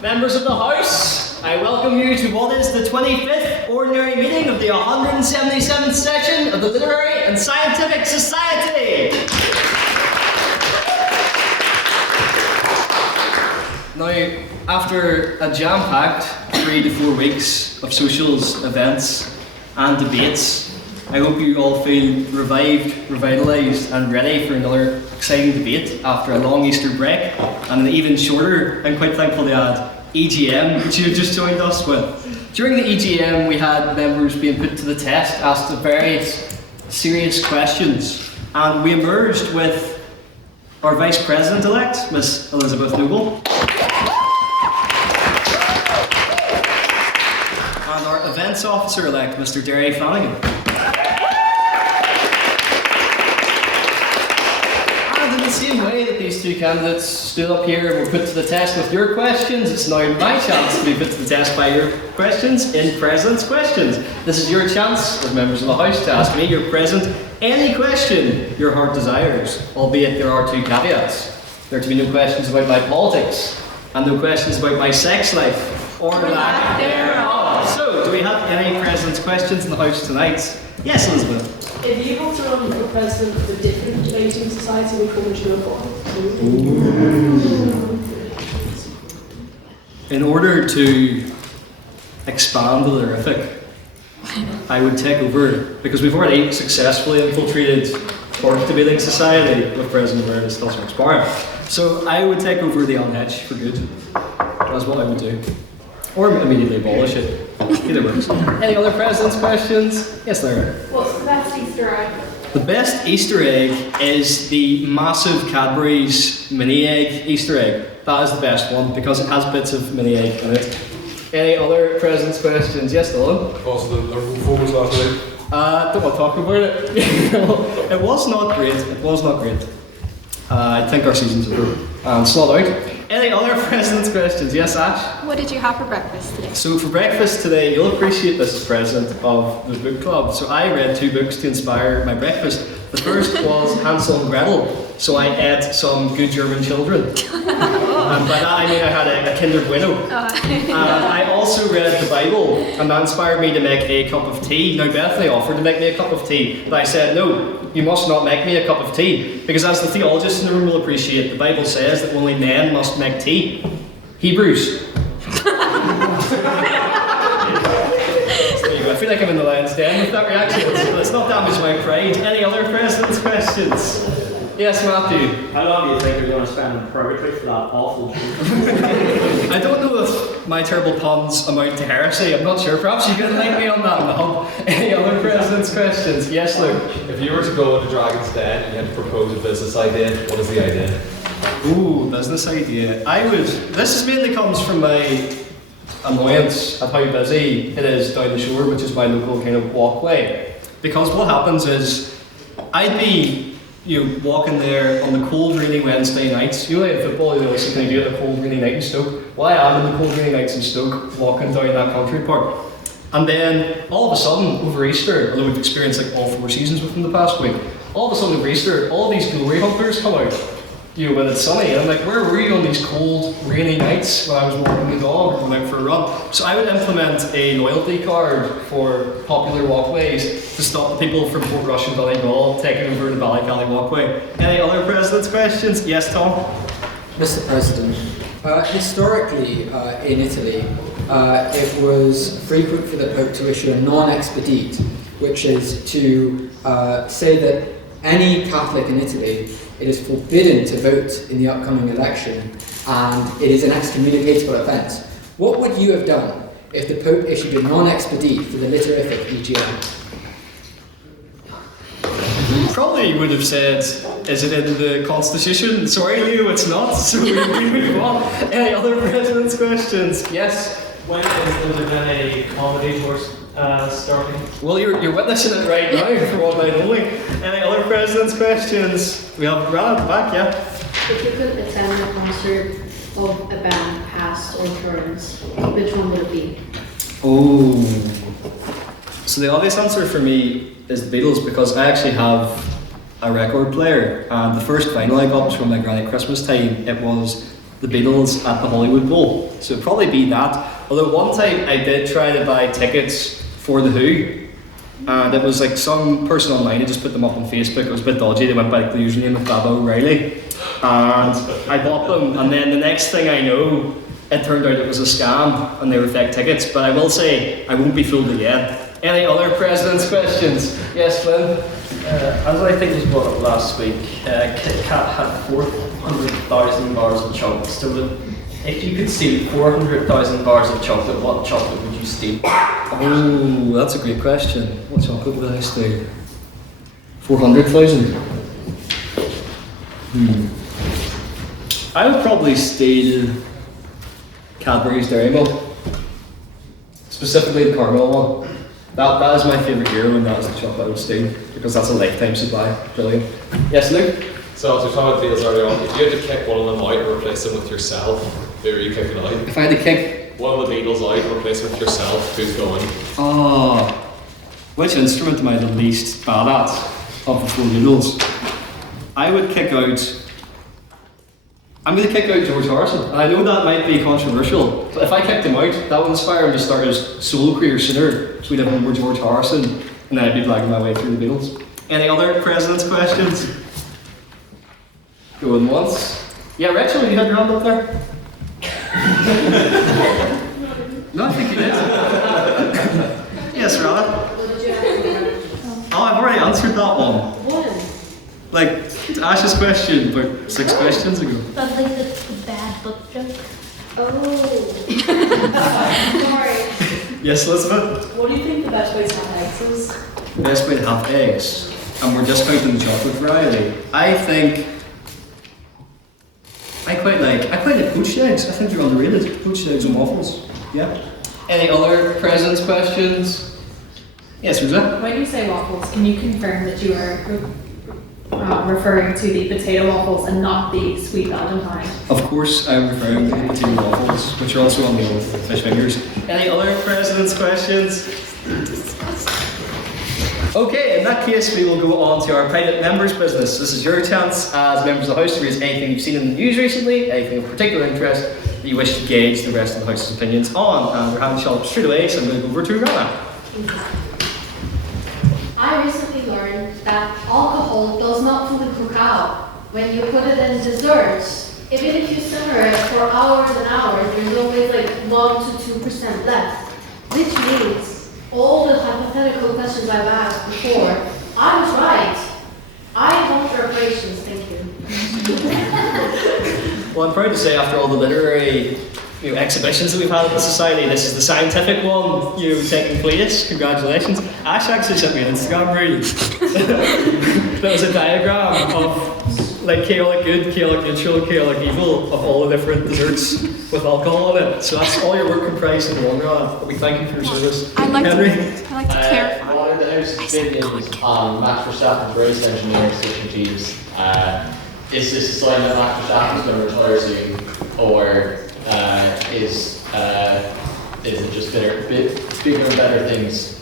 Members of the House, I welcome you to what is the 25th Ordinary Meeting of the 177th Session of the Literary and Scientific Society. Now, after a jam-packed 3 to 4 weeks of socials, events and debates, I hope you all feel revived, revitalised and ready for another exciting debate after a long Easter break and an even shorter, I'm quite thankful to add, EGM, which you've just joined us with. During the EGM, we had members being put to the test, asked various serious questions, and we emerged with our Vice President-elect, Miss Elizabeth Noble, and our Events Officer-elect, Mr. Derry Flanagan. In the same way that these two candidates stood up here and were put to the test with your questions, it's now my chance to be put to the test by your questions in President's Questions. This is your chance, as members of the House, to ask me, your President, any question your heart desires, albeit there are 2 caveats. There are to be no questions about my politics, and no questions about my sex life, or lack thereof. So, do we have any President's Questions in the House tonight? Yes, Elizabeth. If you want to run for president of a different debating society, which one would you go for? In order to expand the Lerific, I would take over, because we've already successfully infiltrated Cork Debating Society with President Emeritus Elspeth Barr. So I would take over the Unhitch for good. That's what I would do. Or immediately abolish it. Either works. Any other President's Questions? Yes, there are. What's the best Easter egg? The best Easter egg is the massive Cadbury's mini egg Easter egg. That is the best one because it has bits of mini egg in it. Any other President's Questions? Yes, Dylan? Also, the Liverpool was last night. Don't want to talk about it. It was not great. It was not great. I think our season's over. And it's not out. Any other President's Questions? Yes, Ash? What did you have for breakfast today? So for breakfast today, you'll appreciate this as President of the book club. So I read 2 books to inspire my breakfast. The first was Hansel and Gretel. So I ate some good German children. And by that I mean I had a Kinder Bueno. And I also read the Bible, and that inspired me to make a cup of tea. Now Bethany offered to make me a cup of tea, but I said, no, you must not make me a cup of tea. Because as the theologists in the room will appreciate, the Bible says that only men must make tea. Hebrews. So there you go. I feel like I'm in the lion's den with that reaction. Let's not damage my pride. Any other President's Questions? Yes, Matthew. How long do you think you're going to spend in purgatory for that awful I don't know if my terrible puns amount to heresy. I'm not sure. Perhaps you can like me on that one. Any other President's Questions? Yes, Luke. If you were to go into Dragon's Den and you had to propose a business idea, what is the idea? Ooh, business idea. This is mainly comes from my annoyance at how busy it is down the shore, which is my local kind of walkway. Because what happens is, I'd be walking there on the cold, rainy Wednesday nights. You know, in football, you always can do it on a cold, rainy night in Stoke. Well, I am in the cold, rainy nights in Stoke, walking down that country park. And then, all of a sudden, over Easter, although we've experienced like all 4 seasons within the past week, all of a sudden over Easter, all these glory hunters come out. When it's sunny, and I'm like, where were you on these cold, rainy nights when I was walking the dog or going out for a run? So I would implement a loyalty card for popular walkways to stop the people from Portrush and Donegal taking over the Ballycally walkway. Any other President's Questions? Yes, Tom? Mr. President, historically in Italy, it was frequent for the Pope to issue a non-expedite, which is to say that any Catholic in Italy, it is forbidden to vote in the upcoming election, and it is an excommunicatable offence. What would you have done if the Pope issued a non-expedite for the Literific EGM? Probably would have said, is it in the Constitution? Sorry, Leo, it's not. So we move on. Any other President's Questions? Yes? When is there any comedy course starting? Well, you're witnessing it right now for one night only. Any other President's Questions? We have Browne at the back, yeah? If you could attend a concert of a band, past or current, which one would it be? Oh. So the obvious answer for me is the Beatles, because I actually have a record player, and the first vinyl I got was from my granny at Christmas time. It was the Beatles at the Hollywood Bowl. So it'd probably be that. Although one time I did try to buy tickets for The Who, and it was like some person online had just put them up on Facebook. It was a bit dodgy. They went by like the username of Baba O'Reilly, and I bought them. And then the next thing I know, it turned out it was a scam and they were fake tickets. But I will say I won't be fooled again. Any other president's questions? Yes, Flynn. As I think was brought up last week, Kit Kat had 400,000 bars of chocolate stolen. If you could steal 400,000 bars of chocolate, what chocolate would you steal? Oh, that's a great question. What chocolate would I steal? 400,000? I would probably steal Cadbury's Dairy Milk. Specifically the caramel one. That is my favourite hero, and that is the chocolate I would steal, because that's a lifetime supply. Brilliant. Yes, Luke? So, as we talked about Beatles earlier on, if you had to kick one of them out and replace them with yourself, who are you kicking out? If I had to kick... One of the Beatles out and replace them with yourself, who's going? Oh, which instrument am I the least bad at of the four Beatles? I would kick out... I'm going to kick out George Harrison. And I know that might be controversial, but if I kicked him out, that would inspire him to start his solo career sooner. So we'd have more George Harrison, and then I'd be blagging my way through the Beatles. Any other president's questions? Going once. Yeah, Rachel, you had your hand up there? No, I think you did. Yes, Rana. Oh, I've already answered that one. Like, Ash's question about 6 questions ago. That's like the bad book joke. Oh. Sorry. Yes, Elizabeth? What do you think the best way to have eggs is? The best way to have eggs, and we're discounting the chocolate variety. I quite like poached eggs. I think they're underrated. Poached eggs and waffles. Yeah. Any other president's questions? Yes, Rosa? When you say waffles, can you confirm that you are referring to the potato waffles and not the sweet Valentine? Of course, I'm referring to the potato waffles, which are also on the old fish fingers. Any other president's questions? Okay, in that case, we will go on to our private members' business. This is your chance as members of the House to raise anything you've seen in the news recently, anything of particular interest that you wish to gauge the rest of the House's opinions on. And we're having shut up straight away, so I'm going to go over to Rana. I recently learned that alcohol does not fully cook out when you put it in desserts. Even if you simmer it for hours and hours, there's always like 1 to 2% left, which means all the hypothetical questions I've asked before, I was right. I have operations, thank you. Well, I'm proud to say, after all the literary exhibitions that we've had at the Society, this is the scientific one taking place. Congratulations. Ash actually sent me an Instagram reel. That was a diagram of like chaotic good, chaotic neutral, chaotic evil of all the different desserts with alcohol in it. So that's all your work comprised in one, Rana. But we thank you for your service. I'd like Henry? to clarify. One of the House's opinions on Max Verstappen's race engineering switching teams. Is this a sign that Max Verstappen is going to retire soon, or is it just bigger and better things?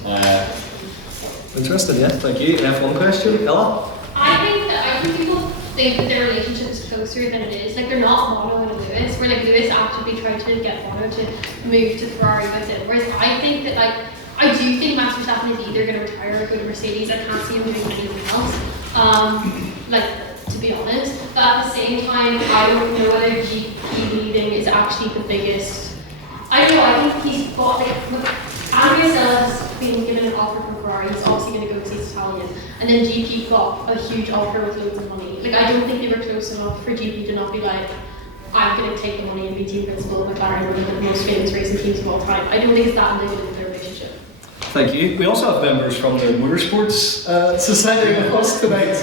Interesting, yeah. Thank you. F1 question, Ella? I think people think that their relationship is closer than it is. Like, they're not Mono and Lewis, where like Lewis actively tried to get Mono to move to Ferrari with it. Whereas I think that I do think Max Verstappen is either going to retire or go to Mercedes. I can't see him doing anything else. To be honest. But at the same time, I don't know whether GP leaving is actually the biggest. I don't know, I think he's got Andrea Sella's been given an offer from Ferrari, he's obviously going to go because he's Italian. And then GP got a huge offer with loads of money. Like, I don't think they were close enough for GP to not be like, I'm going to take the money and be team principal of McLaren, one of the most famous racing teams of all time. I don't think it's that indicative of their relationship. Thank you. We also have members from the Motorsports Society with us tonight.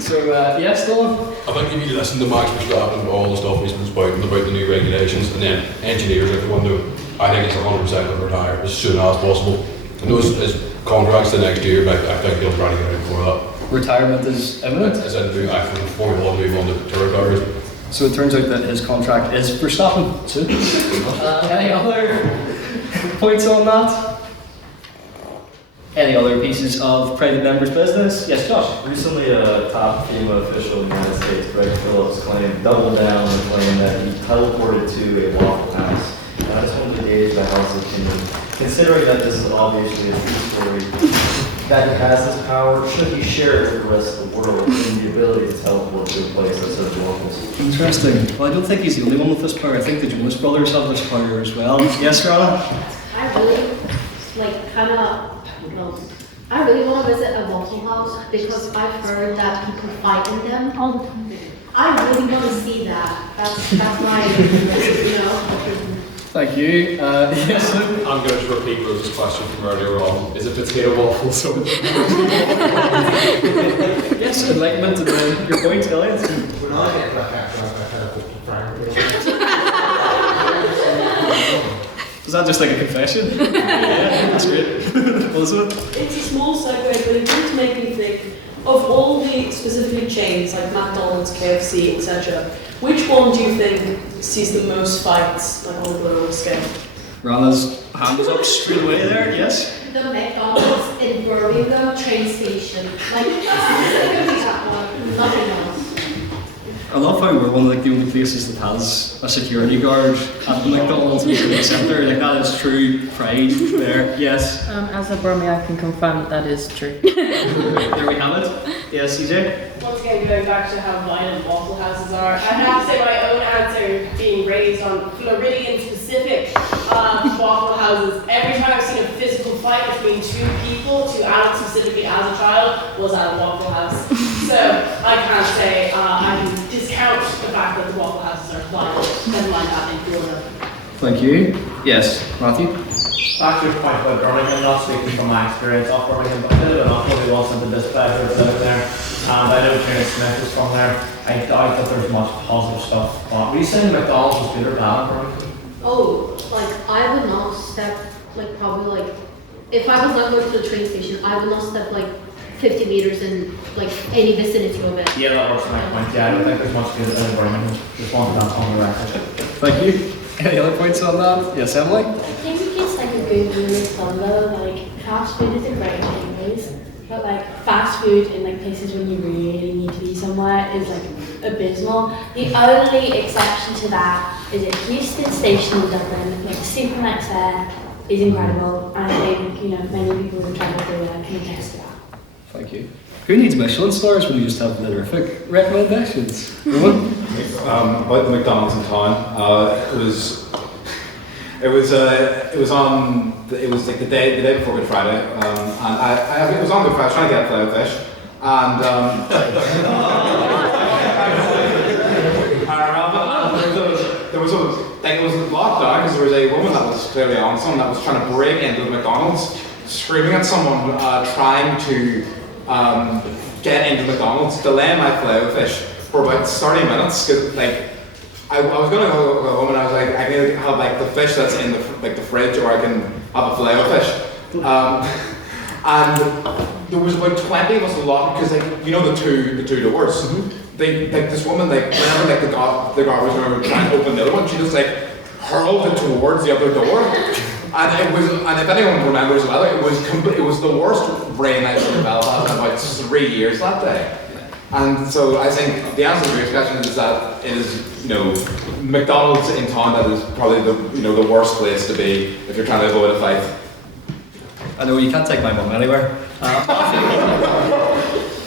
So, yes, Dylan? I think if you listen to Max Verstappen and all the stuff he's been spouting about the new regulations, and then engineers like the one do, I think he's 100% going to retire as soon as possible. And his contract's the next year, but I think he'll probably get out before that. Retirement is imminent? As in, I think Formula 1 move on to tour cars. So it turns out that his contract is Verstappen soon. Any other points on that? Any other pieces of private members' business? Yes, Josh. Recently, a top female official in the United States, Greg Phillips, doubled down on the claim that he teleported to a Waffle House. And I just wanted to gauge the House's opinion. Considering that this is obviously a true story, that he has this power, should he share it with the rest of the world in the ability to teleport to a place that serves waffles? Interesting. Well, I don't think he's the only one with this power. I think the Jonas Brothers have this power as well. Yes, Rana? I really, I really want to visit a Waffle House because I've heard that people fight in them all the time. I really want to see that. That's my, Thank you. Yes, Luke? I'm going to repeat Rosa's question from earlier on. Is it potato waffles? Yes, enlightenment and then your point, Elliot. When I get back after I've had a book Is that just like a confession? Yeah, that's great. Elizabeth? It's a small segue, but it did make me think of all the specific chains like McDonald's, KFC, etc. Which one do you think sees the most fights on a global scale? Rana's hand is up straight away there, yes? The McDonald's in Birmingham train station. Specifically that one, nothing else. I love how we're one of the only places that has a security guard at the McDonald's in the centre. That is true pride there. Yes. As a Burmese, I can confirm that is true. There we have it. Yes, EJ? Once again, going back to how violent Waffle Houses are, I have to say my own answer being raised on Floridian specific Waffle Houses. Every time I've seen a physical fight between two people, two adults specifically as a child, was at a Waffle House. So I can't say I can discount the fact that the Waffle Houses are violent, never mind that in Florida. Thank you. Yes, Matthew? Back to your point about Birmingham, not speaking from my experience of Birmingham, but a bit of an awfully wasn't the displeasure that's out there. And I know Trina Smith is from there. I doubt that there's much positive stuff. Were you saying McDonald's was good or bad in Birmingham? Oh, I would not step, probably if I was not going to the train station, I would not step 50 meters in any vicinity of it. Yeah, that works my point. Yeah, I don't think there's much good in Birmingham. Just wanted that on the record. Thank you. Any other points on that? Yes, Emily? I think it's a good rule of thumb though, fast food is a great anyways, but fast food in places when you really need to be somewhere is abysmal. The only exception to that is at Euston Station in Dublin, Supermax there is incredible, and I think many people who travel through there can attest to that. Thank you. Who needs Michelin stars when you just have terrific recommendations? Rowan? About the McDonald's in town, it was the day before Good Friday, and it was on Good Friday. I was trying to get a filet of fish, and it was locked down because there was a woman that was clearly on someone that was trying to break into the McDonald's, screaming at someone, trying to get into McDonald's, delaying my filet of fish for about 30 minutes. Cause I was gonna go home and I was like, I need to have the fish that's in the fridge, or I can have a filet of fish. And there was about 20 of us locked because the two doors. Mm-hmm. This woman whenever the guard was going to try and open the other one, she just hurled it towards the other door. And if anyone remembers well, it was the worst rain I've seen in Belfast in about 3 years that day. And so I think the answer to your question is that it is, McDonald's in town that is probably the worst place to be if you're trying to avoid a fight. I know you can't take my mum anywhere.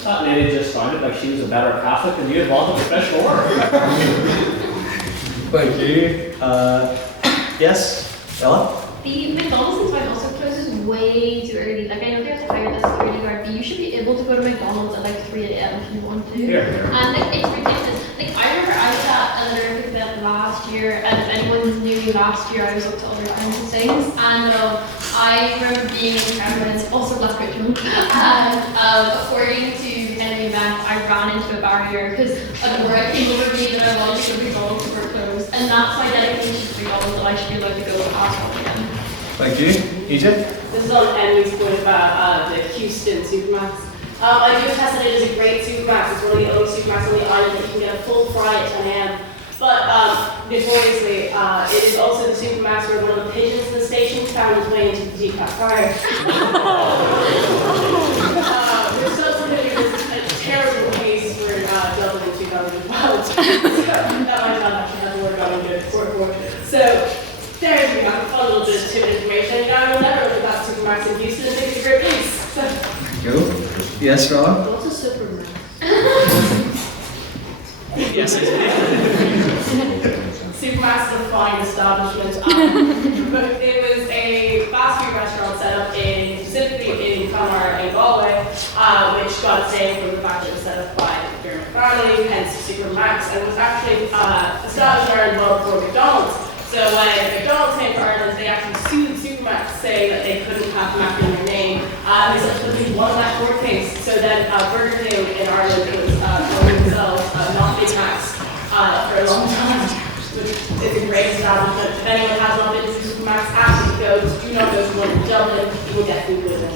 That lady just sounded like she was a better Catholic than you had wanted to fish for. Thank you. Yes, Ella? The McDonald's in town also closes way too early. I know they have to hire the security guard, but you should be able to go to McDonald's at 3 a.m. if you want to. Yeah. And it's ridiculous. I remember I was at an Olympic event last year, and if anyone knew me last year, I was up to other kinds of things. And I remember being in Cameron, also last Richmond, and according to kind of the event, I ran into a barrier because an aura came over me that I wanted to go to McDonald's for clothes, and that's my dedication to McDonald's that I should be allowed to go past one again. Thank you. EJ? This is on Emily's point about the Houston Supermax. I do attest that it is a great Supermax. It's one of the only Supermax on the island that you can get a full fry at 10 a.m. But notoriously, it is also the Supermax where one of the pigeons in the station found its way into the cheap fast fire. We're still familiar with a terrible case for Dublin in 2012. So that might not actually have the word on in good for. So there you have a fun little bit of tip information. And I will never look at that supermarket in Houston and think it's a great place. So. Go. Yes, Rob? What's a supermarket? Yes, it is. Supermarket is a fine establishment. But it was a fast food restaurant set up specifically in Kaur in Galway, which got its name from the fact that it was set up by Dermot Browne, hence Supermax, and was actually established in Ireland well before McDonald's. So when McDonald's came to Ireland, they actually sued Supermax, saying that they couldn't have Mac in their name. They subsequently won that court case. So then Burger King in Ireland was calling themselves not Big Macs for a long time. It's a great establishment. If anyone has not been to Supermax, absolutely go. Do not go to one in Dublin. You will get food with it.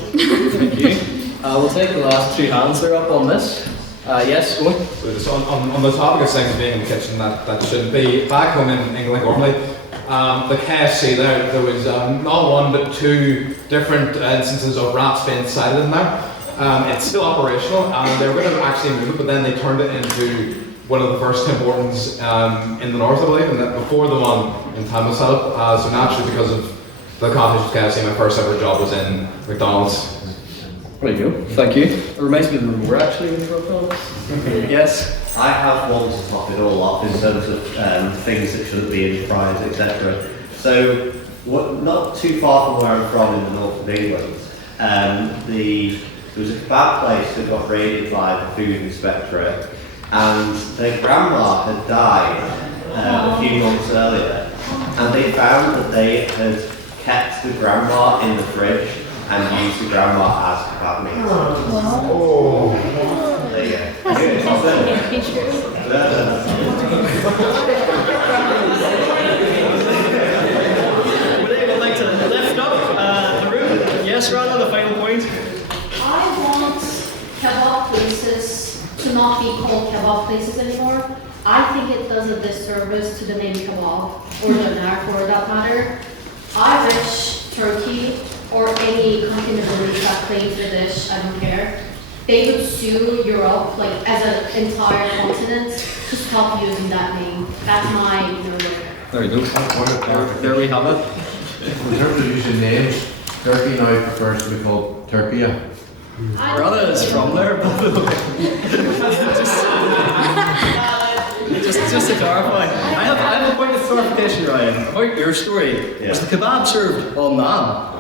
Thank you. We'll take the last two hands that are up on this. Yes, go on. So just on the topic of things being in the kitchen that shouldn't be, back home in England, Gormley, the KFC there was not one but two different instances of rats being sighted in there. It's still operational, and they were going to actually move it, but then they turned it into one of the first Tim Hortons in the north, I believe, and that before the one in town was set up. So naturally, because of the competition with KFC, my first ever job was in McDonald's. There you go. Thank you. It reminds me of the roar actually when you were McDonald's. Yes. I have one to top it all up in terms of things that shouldn't be in fries, etc. So, not too far from where I'm from in the north of England, there was a kebab place that got raided by the food inspectorate, and their grandma had died a few months earlier, and they found that they had kept the grandma in the fridge and used the grandma as kebab meat. Oh. There you go. Would anyone like to lift up the room? Yes, Rana, the final point. I want kebab places to not be called kebab places anymore. I think it does a disservice to the name kebab, or doner for that matter. Irish, Turkey, or any country in the Middle East that claims the dish, I don't care. They would sue Europe, like as an entire continent, to stop using that name. That's my There you go. There we have it. In terms of using names, Turkey now prefers to be called Turkey. Rana is from there, by the way. Just to clarify, I have a point of clarification, Ryan, about your story. Yeah. Was the kebab served on naan?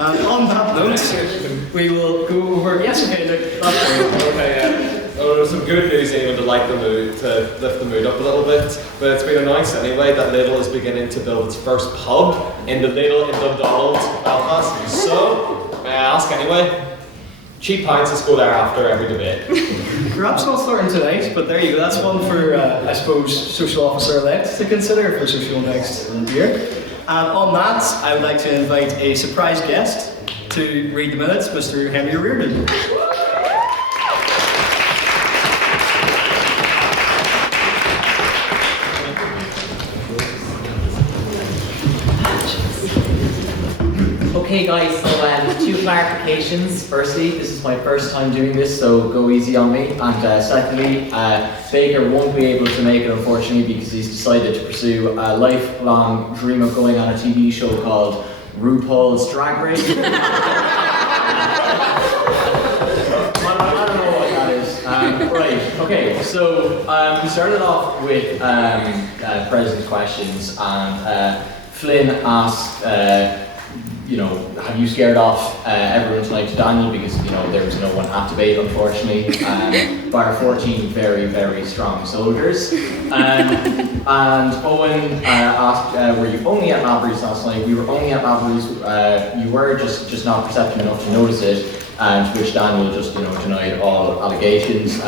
And on that note, we will go over. Yes, okay, Nick. Well, there's some good news even to lift the mood up a little bit. But it's been announced anyway that Lidl is beginning to build its first pub in the Lidl in Dundonald, Belfast. So, may I ask anyway? Cheap pints, let's go there after every debate. Perhaps not starting tonight, but there you go. That's one for, I suppose, social officer-elect to consider for social next year. And on that, I would like to invite a surprise guest to read the minutes, Mr. Henry Reardon. Okay guys, so two clarifications. Firstly, this is my first time doing this, so go easy on me. And secondly, Baker won't be able to make it unfortunately because he's decided to pursue a lifelong dream of going on a TV show called RuPaul's Drag Race. I don't know what that is. Right, okay, so we started off with president questions, and Flynn asked, have you scared off everyone tonight to Daniel, because there was no one at debate unfortunately, bar 14 very, very strong soldiers. And Owen asked, were you only at Lavery's last night? We were only at Lavery's, you were just not perceptive enough to notice it, to which Daniel just denied all allegations.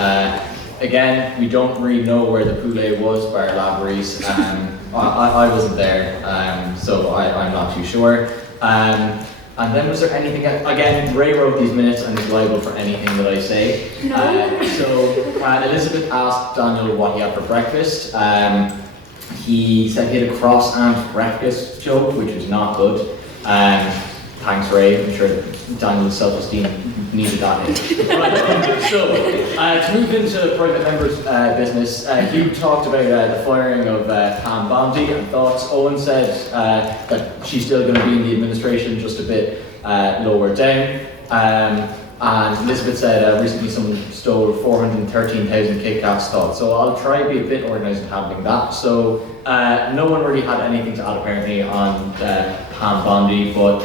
Again, we don't really know where the poulet was bar Lavery's. I wasn't there, so I'm not too sure. And then was there anything else? Again, Ray wrote these minutes and is liable for anything that I say. No. So Elizabeth asked Daniel what he had for breakfast. He said he had a cross-armed breakfast joke, which was not good. Thanks, Ray. I'm sure Daniel's self-esteem needed that in. Right, so, to move into private members' business, Hugh talked about the firing of Pam Bondi and thoughts. Owen said that she's still going to be in the administration, just a bit lower down. And Elizabeth said recently someone stole 413,000 Kit Kats thoughts. So I'll try to be a bit organised in handling that. So no one really had anything to add apparently on Pam Bondi, but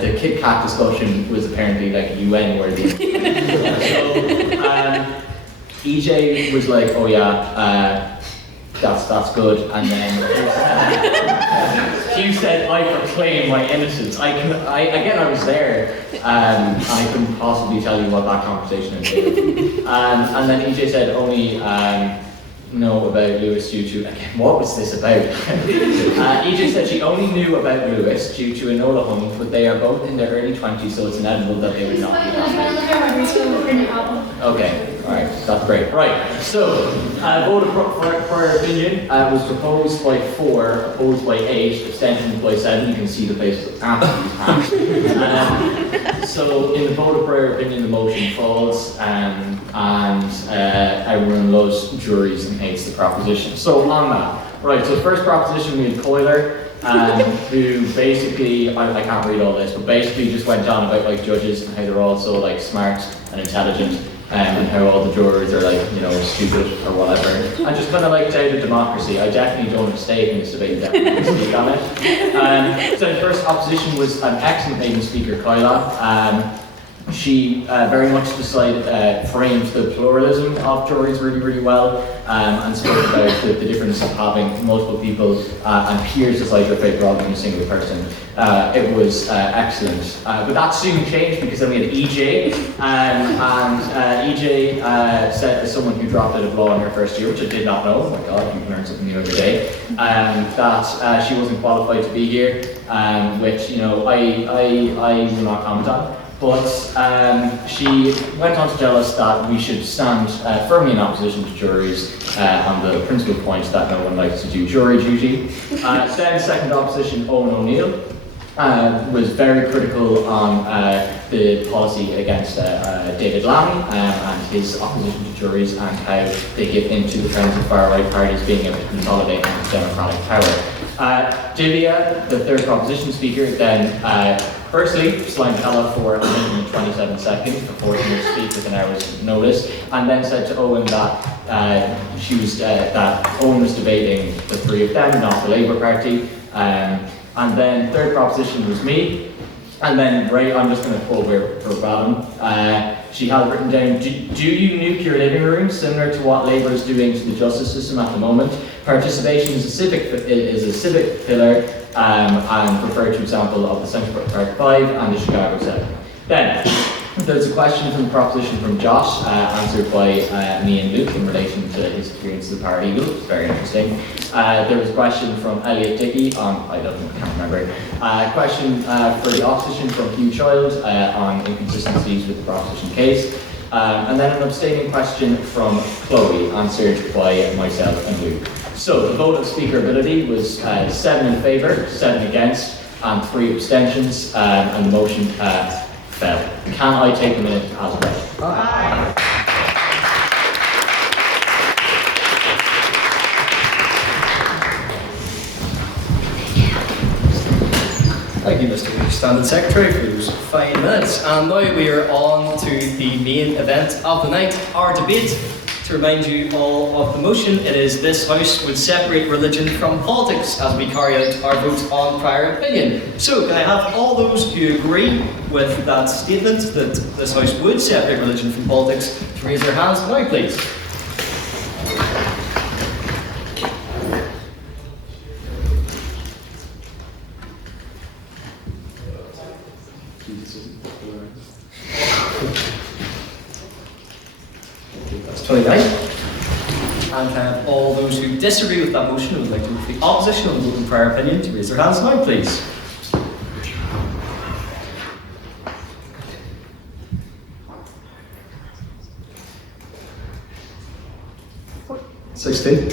the Kit Kat discussion was apparently like UN worthy. So EJ was like, oh yeah, that's good, and then Hugh said, I proclaim my innocence. I was there, and I couldn't possibly tell you what that conversation entailed. And then EJ said, only know about Lewis due to, again, what was this about? EJ said she only knew about Lewis due to Enola Holmes, but they are both in their early 20s, so it's inevitable that they would not be happy. Okay, alright, that's great. Right, so, vote of prior opinion was proposed by 4, opposed by 8, abstentions by 7. You can see the place was absolutely packed. So, in the vote of prior opinion, the motion falls, and everyone loves juries and hates the proposition. So, on that, right, so first proposition we had Coiler, who basically, I can't read all this, but basically just went on about like judges and how they're all so like smart and intelligent, and how all the jurors are like, you know, stupid or whatever. And just kind of like doubted democracy. I definitely don't have a stake in this debate, definitely speak on it. So the first opposition was an excellent maiden speaker, Kyla. She very much framed the pluralism of juries really, really well, and spoke about the difference of having multiple people and peers decide your fate rather than a single person. It was excellent. But that soon changed because then we had EJ, and EJ said, as someone who dropped out of law in her first year, which I did not know, oh my god, you can learn something new every day, that she wasn't qualified to be here, which, you know, I will not comment on. But she went on to tell us that we should stand firmly in opposition to juries on the principal point that no one likes to do jury duty. Then second opposition, Owen O'Neill, was very critical on the policy against David Lammy and his opposition to juries and how they give into the trends of far-right parties being able to consolidate on democratic power. Divya, the third proposition speaker, then firstly slimed Ella for 127 seconds before she would speak with an hour's notice, and then said to Owen that that Owen was debating the three of them, not the Labour Party. And then third proposition was me, and then Ray, I'm just going to quote verbatim. She had written down, do you nuke your living room similar to what Labour is doing to the justice system at the moment? Participation is a civic pillar, and refer to example of the Central Park 5 and the Chicago 7. Then, there's a question from the proposition from Josh, answered by me and Luke in relation to his experience as a paralegal. It's very interesting. There was a question from Elliot Dickey on, I can't remember. Question for the opposition from Hugh Child on inconsistencies with the proposition case. And then an abstaining question from Chloe, answered by myself and Luke. So the vote of speakerability was 7 in favour, 7 against, and 3 abstentions, and the motion fell. Can I take a minute as well? Aye. Thank you, Mr. Luke, Standing Secretary, for those 5 minutes. And now we are on to the main event of the night, our debate. To remind you all of the motion, it is this House would separate religion from politics as we carry out our vote on prior opinion. So, can I have all those who agree with that statement that this House would separate religion from politics to raise their hands now, please? That's 29. And can I have all those who disagree with that motion and would like to vote for the opposition on voting prior opinion to raise their hands now, please?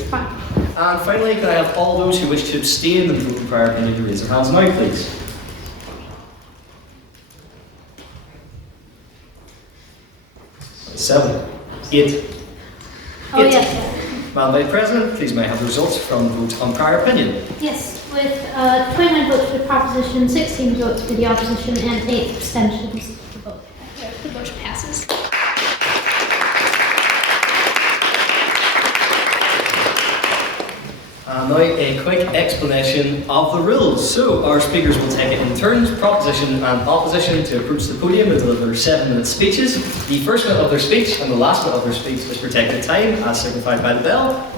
Fine. And finally, can I have all those who wish to abstain and vote in prior opinion to raise their hands now, please? Seven. 8. Oh, yes. Madam Vice President, please may I have the results from the vote on prior opinion? Yes, with 29 votes for the proposition, 16 votes for the opposition, and 8 abstentions. The motion passes. And now a quick explanation of the rules. So our speakers will take it in turns, proposition and opposition, to approach the podium and deliver 7-minute speeches. The first minute of their speech and the last minute of their speech is protected time, as signified by the bell.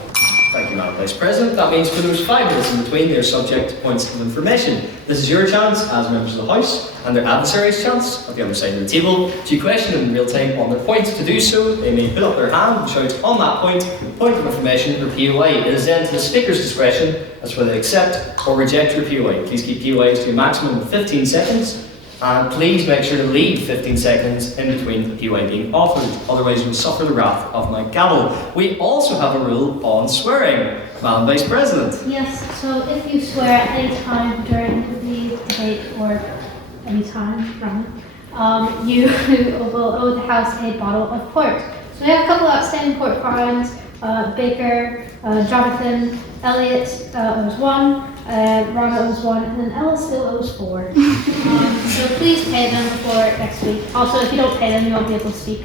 Thank you, Madam Vice President. That means for those 5 minutes in between, they are subject to points of information. This is your chance, as members of the House, and their adversaries' chance, at the other side of the table, to question them in real time on their point. To do so, they may put up their hand and shout on that point of information, or POI. It is then to the Speaker's discretion as to whether they accept or reject your POI. Please keep POIs to a maximum of 15 seconds. And please make sure to leave 15 seconds in between the POI being offered, otherwise you'll suffer the wrath of my gavel. We also have a rule on swearing. Madam Vice President. Yes, so if you swear at any time during the debate or any time from it, you will owe the House a bottle of port. So we have a couple outstanding port fines. Baker, Jonathan, Elliot owes 1. Rana owes 1, and then Ella still owes 4. So please pay them before next week. Also, if you don't pay them, you won't be able to speak.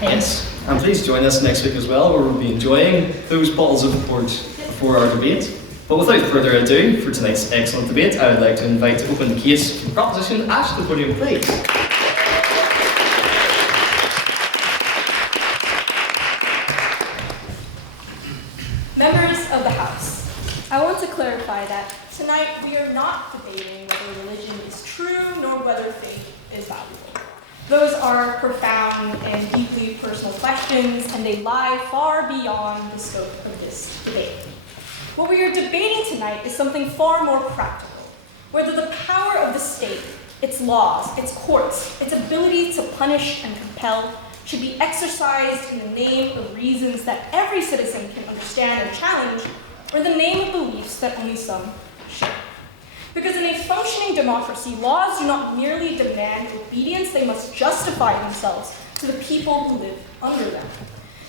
Yes, and please join us next week as well, where we'll be enjoying those bottles of port for our debate. But without further ado, for tonight's excellent debate, I would like to invite to open the case for the proposition Ash to the podium, please. Members of the House, I want to clarify that tonight we are not debating whether religion is true nor whether faith is valuable. Those are profound and deeply personal questions, and they lie far beyond the scope of this debate. What we are debating tonight is something far more practical, whether the power of the state, its laws, its courts, its ability to punish and compel should be exercised in the name of reasons that every citizen can understand and challenge, or the name of beliefs that only some share. Because in a functioning democracy, laws do not merely demand obedience, they must justify themselves to the people who live under them.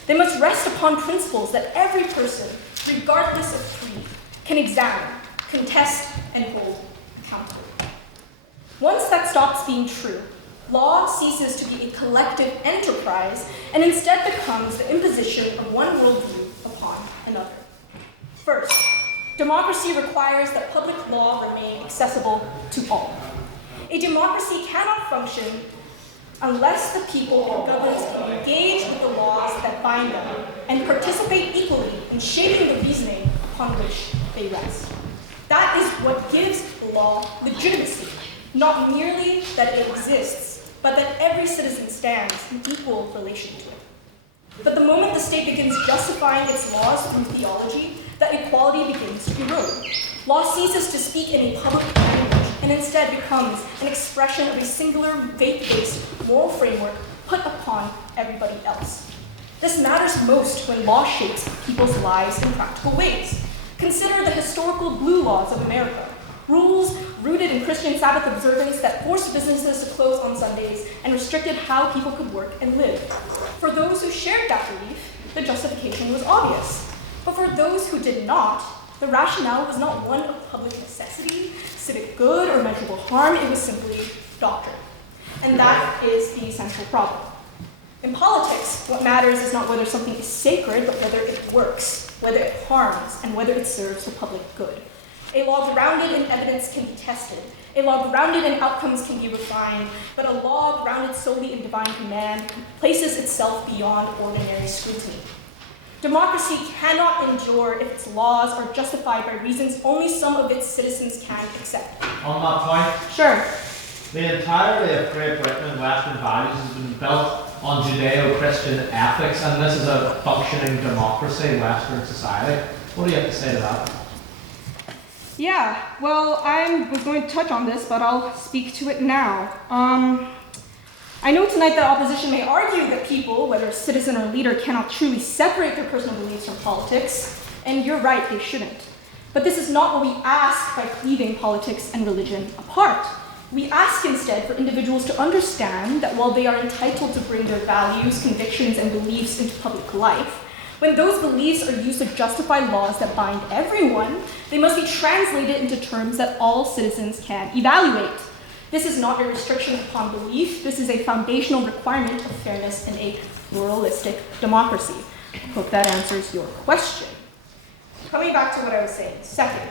They must rest upon principles that every person, regardless of creed, can examine, contest, and hold accountable. Once that stops being true, law ceases to be a collective enterprise and instead becomes the imposition of one worldview upon another. First, democracy requires that public law remain accessible to all. A democracy cannot function unless the people or governments can engage with the laws that bind them and participate equally in shaping the reasoning upon which they rest. That is what gives law legitimacy, not merely that it exists, but that every citizen stands in equal relation to it. But the moment the state begins justifying its laws through theology, that equality begins to erode. Law ceases to speak in a public language and instead becomes an expression of a singular faith-based moral framework put upon everybody else. This matters most when law shapes people's lives in practical ways. Consider the historical blue laws of America, rules rooted in Christian Sabbath observance that forced businesses to close on Sundays and restricted how people could work and live. For those who shared that belief, the justification was obvious. But for those who did not, the rationale was not one of public necessity, civic good, or measurable harm, it was simply doctrine. And that is the central problem. In politics, what matters is not whether something is sacred, but whether it works, whether it harms, and whether it serves the public good. A law grounded in evidence can be tested. A law grounded in outcomes can be refined, but a law grounded solely in divine command places itself beyond ordinary scrutiny. Democracy cannot endure if its laws are justified by reasons only some of its citizens can accept. On that point, Sure. the entirety of Great Britain and Western values has been built on Judeo-Christian ethics, and this is a functioning democracy in Western society. What do you have to say to that? Yeah, well, I was going to touch on this, but I'll speak to it now. I know tonight that opposition may argue that people, whether citizen or leader, cannot truly separate their personal beliefs from politics. And you're right, they shouldn't. But this is not what we ask by cleaving politics and religion apart. We ask instead for individuals to understand that while they are entitled to bring their values, convictions, and beliefs into public life, when those beliefs are used to justify laws that bind everyone, they must be translated into terms that all citizens can evaluate. This is not a restriction upon belief. This is a foundational requirement of fairness in a pluralistic democracy. I hope that answers your question. Coming back to what I was saying. Second,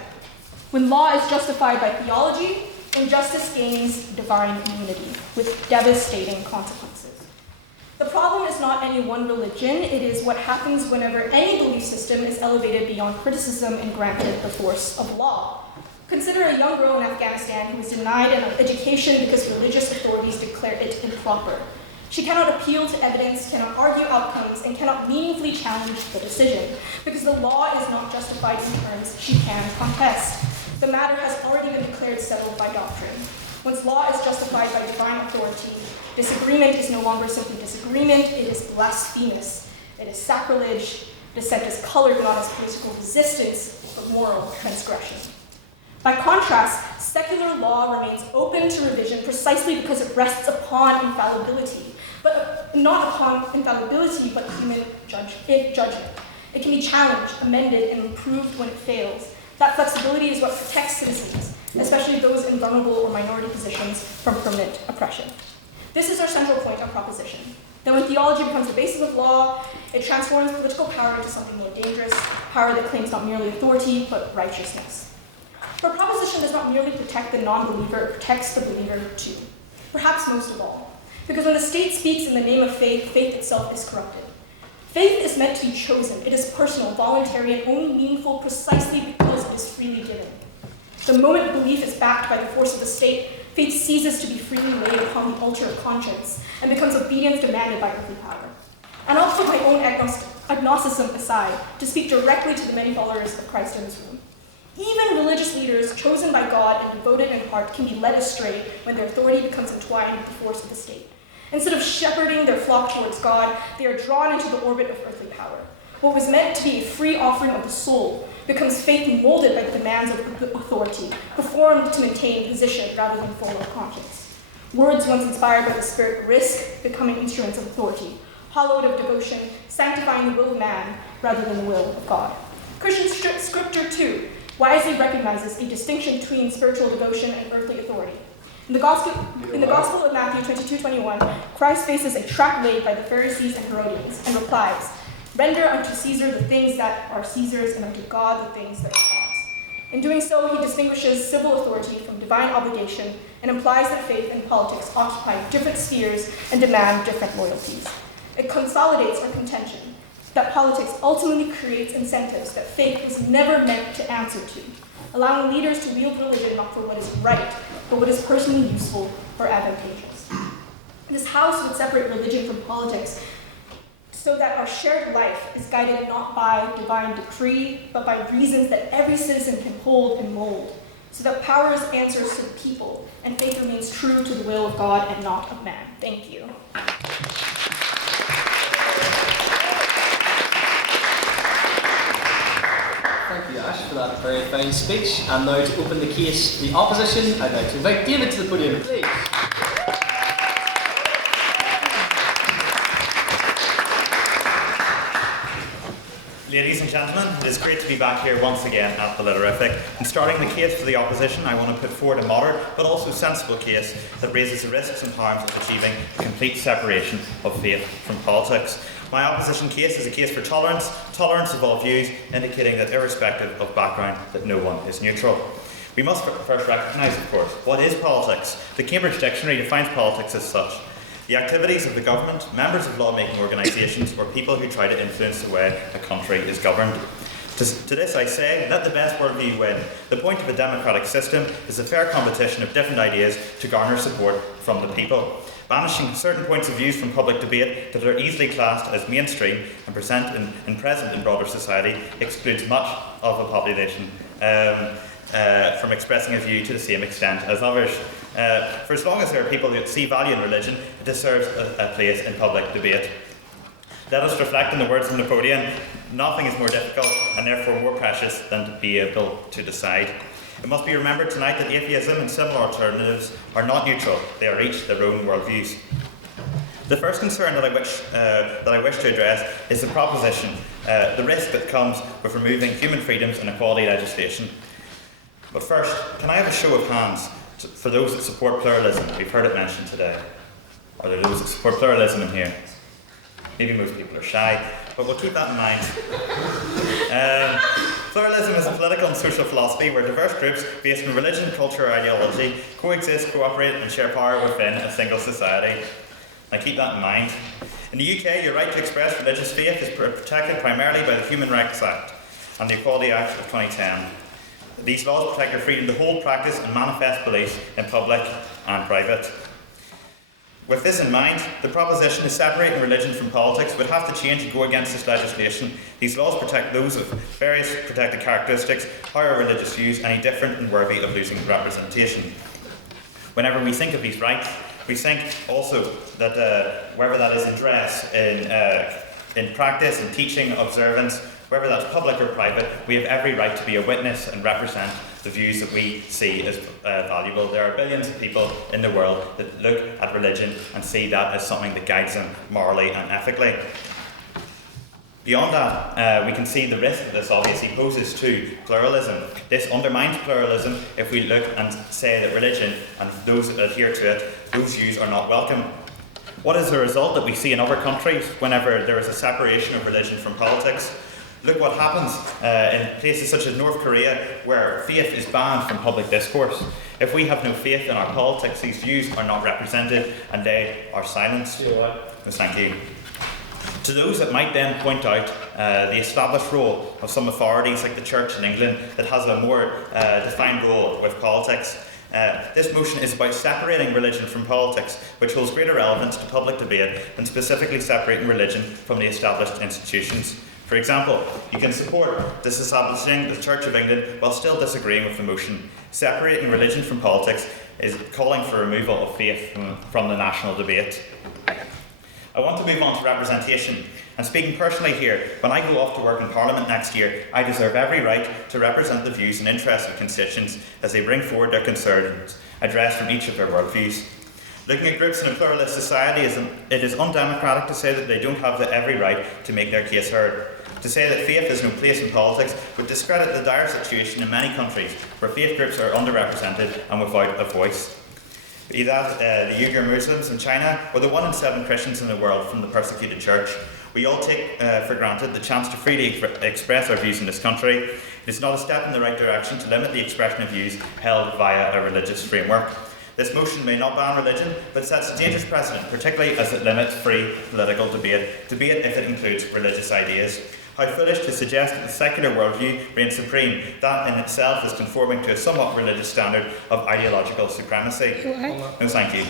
when law is justified by theology, injustice gains divine immunity with devastating consequences. The problem is not any one religion, it is what happens whenever any belief system is elevated beyond criticism and granted the force of law. Consider a young girl in Afghanistan who was denied an education because religious authorities declared it improper. She cannot appeal to evidence, cannot argue outcomes, and cannot meaningfully challenge the decision because the law is not justified in terms she can contest. The matter has already been declared settled by doctrine. Once law is justified by divine authority, disagreement is no longer simply disagreement, it is blasphemous. It is sacrilege. Dissent is colored not as political resistance, but moral transgression. By contrast, secular law remains open to revision precisely because it rests upon infallibility, but not upon infallibility, but human judgment. It can be challenged, amended, and improved when it fails. That flexibility is what protects citizens, especially those in vulnerable or minority positions, from permanent oppression. This is our central point on proposition. That when theology becomes the basis of law, it transforms political power into something more dangerous, power that claims not merely authority, but righteousness. But proposition does not merely protect the non-believer, it protects the believer too. Perhaps most of all. Because when the state speaks in the name of faith, faith itself is corrupted. Faith is meant to be chosen. It is personal, voluntary, and only meaningful precisely because it is freely given. The moment belief is backed by the force of the state, faith ceases to be freely laid upon the altar of conscience and becomes obedience demanded by earthly power. And I'll put my own agnosticism aside to speak directly to the many followers of Christ in this room. Even religious leaders chosen by God and devoted in heart can be led astray when their authority becomes entwined with the force of the state. Instead of shepherding their flock towards God, they are drawn into the orbit of earthly power. What was meant to be a free offering of the soul becomes faith molded by the demands of authority, performed to maintain position rather than form of conscience. Words once inspired by the Spirit risk becoming instruments of authority, hallowed of devotion, sanctifying the will of man rather than the will of God. Christian scripture, too, wisely recognizes a distinction between spiritual devotion and earthly authority. In the Gospel of Matthew 22:21, Christ faces a trap laid by the Pharisees and Herodians and replies, "Render unto Caesar the things that are Caesar's and unto God the things that are God's." In doing so, he distinguishes civil authority from divine obligation and implies that faith and politics occupy different spheres and demand different loyalties. It consolidates our contention that politics ultimately creates incentives that faith was never meant to answer to, allowing leaders to wield religion not for what is right, but what is personally useful or advantageous. This house would separate religion from politics so that our shared life is guided not by divine decree, but by reasons that every citizen can hold and mold, so that power is answers to the people, and faith remains true to the will of God and not of man. Thank you. Thank you, Ash, for that very fine speech. And now to open the case for the opposition, I'd like to invite David to the podium, please. Ladies and gentlemen, it is great to be back here once again at the Literific. In starting the case for the opposition, I want to put forward a moderate but also sensible case that raises the risks and harms of achieving a complete separation of faith from politics. My opposition case is a case for tolerance of all views, indicating that irrespective of background, that no one is neutral. We must first recognise, of course, what is politics. The Cambridge Dictionary defines politics as such: the activities of the government, members of lawmaking organisations, or people who try to influence the way a country is governed. To this I say, let the best worldview win. The point of a democratic system is a fair competition of different ideas to garner support from the people. Banishing certain points of view from public debate that are easily classed as mainstream and present in broader society excludes much of a population from expressing a view to the same extent as others. For as long as there are people who see value in religion, it deserves a place in public debate. Let us reflect on the words of Napoleon: Nothing is more difficult and therefore more precious than to be able to decide. It must be remembered tonight that atheism and similar alternatives are not neutral. They are each their own worldviews. The first concern that I wish to address is the proposition, the risk that comes with removing human freedoms and equality legislation. But first, can I have a show of hands for those that support pluralism? We've heard it mentioned today. Are there those that support pluralism in here? Maybe most people are shy, but we'll keep that in mind. Pluralism is a political and social philosophy where diverse groups based on religion, culture, or ideology coexist, cooperate, and share power within a single society. Now keep that in mind. In the UK, your right to express religious faith is protected primarily by the Human Rights Act and the Equality Act of 2010. These laws protect your freedom to hold, practice, and manifest beliefs in public and private. With this in mind, the proposition of separating religion from politics would have to change and go against this legislation. These laws protect those of various protected characteristics, higher religious views, any different and worthy of losing representation. Whenever we think of these rights, we think also that whether that is in dress, in practice, in teaching, observance, whether that's public or private, we have every right to be a witness and represent the views that we see as valuable. There are billions of people in the world that look at religion and see that as something that guides them morally and ethically. Beyond that, we can see the risk that this obviously poses to pluralism. This undermines pluralism if we look and say that religion and those that adhere to it, those views are not welcome. What is the result that we see in other countries whenever there is a separation of religion from politics? Look what happens in places such as North Korea, where faith is banned from public discourse. If we have no faith in our politics, these views are not represented and they are silenced. Yes, thank you. To those that might then point out the established role of some authorities like the Church in England that has a more defined role with politics, this motion is about separating religion from politics, which holds greater relevance to public debate than specifically separating religion from the established institutions. For example, you can support disestablishing the Church of England while still disagreeing with the motion. Separating religion from politics is calling for removal of faith from the national debate. I want to move on to representation. And speaking personally here, when I go off to work in Parliament next year, I deserve every right to represent the views and interests of constituents as they bring forward their concerns, addressed from each of their worldviews. Looking at groups in a pluralist society, it is undemocratic to say that they don't have every right to make their case heard. To say that faith has no place in politics would discredit the dire situation in many countries where faith groups are underrepresented and without a voice. Be that the Uyghur Muslims in China or the 1 in 7 Christians in the world from the persecuted church, we all take for granted the chance to freely express our views in this country. It is not a step in the right direction to limit the expression of views held via a religious framework. This motion may not ban religion, but sets a dangerous precedent, particularly as it limits free political debate if it includes religious ideas. How foolish to suggest that the secular worldview reigns supreme. That in itself is conforming to a somewhat religious standard of ideological supremacy. No, thank you.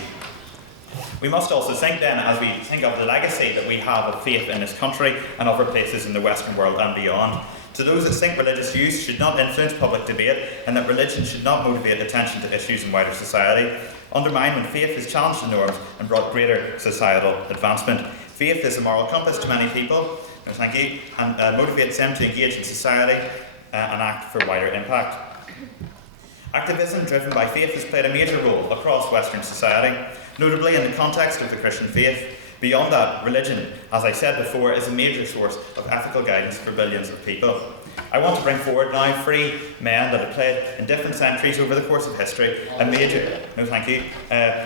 We must also think then, as we think of the legacy that we have of faith in this country and other places in the Western world and beyond, to those that think religious views should not influence public debate and that religion should not motivate attention to issues in wider society, undermine when faith has challenged the norms and brought greater societal advancement. Faith is a moral compass to many people, thank you, and motivates them to engage in society and act for wider impact. Activism driven by faith has played a major role across Western society, notably in the context of the Christian faith. Beyond that, religion, as I said before, is a major source of ethical guidance for billions of people. I want to bring forward now 3 men that have played in different centuries over the course of history that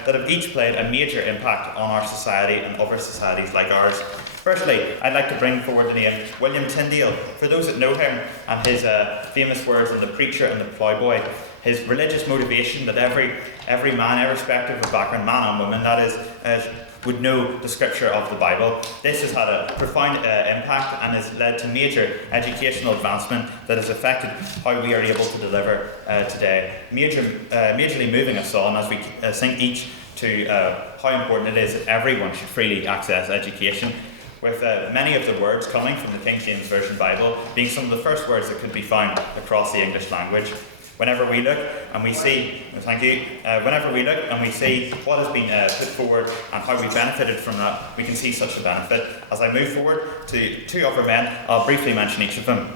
have each played a major impact on our society and other societies like ours. Firstly, I'd like to bring forward the name William Tyndale. For those that know him and his famous words on the preacher and the ploughboy, his religious motivation that every man, irrespective of background, man and woman, that is, would know the scripture of the Bible. This has had a profound impact and has led to major educational advancement that has affected how we are able to deliver today. Majorly moving us on as we think each to how important it is that everyone should freely access education, with many of the words coming from the King James Version Bible being some of the first words that could be found across the English language. Whenever we look and we see, whenever we look and we see what has been put forward and how we benefited from that, we can see such a benefit. As I move forward to two other men, I'll briefly mention each of them.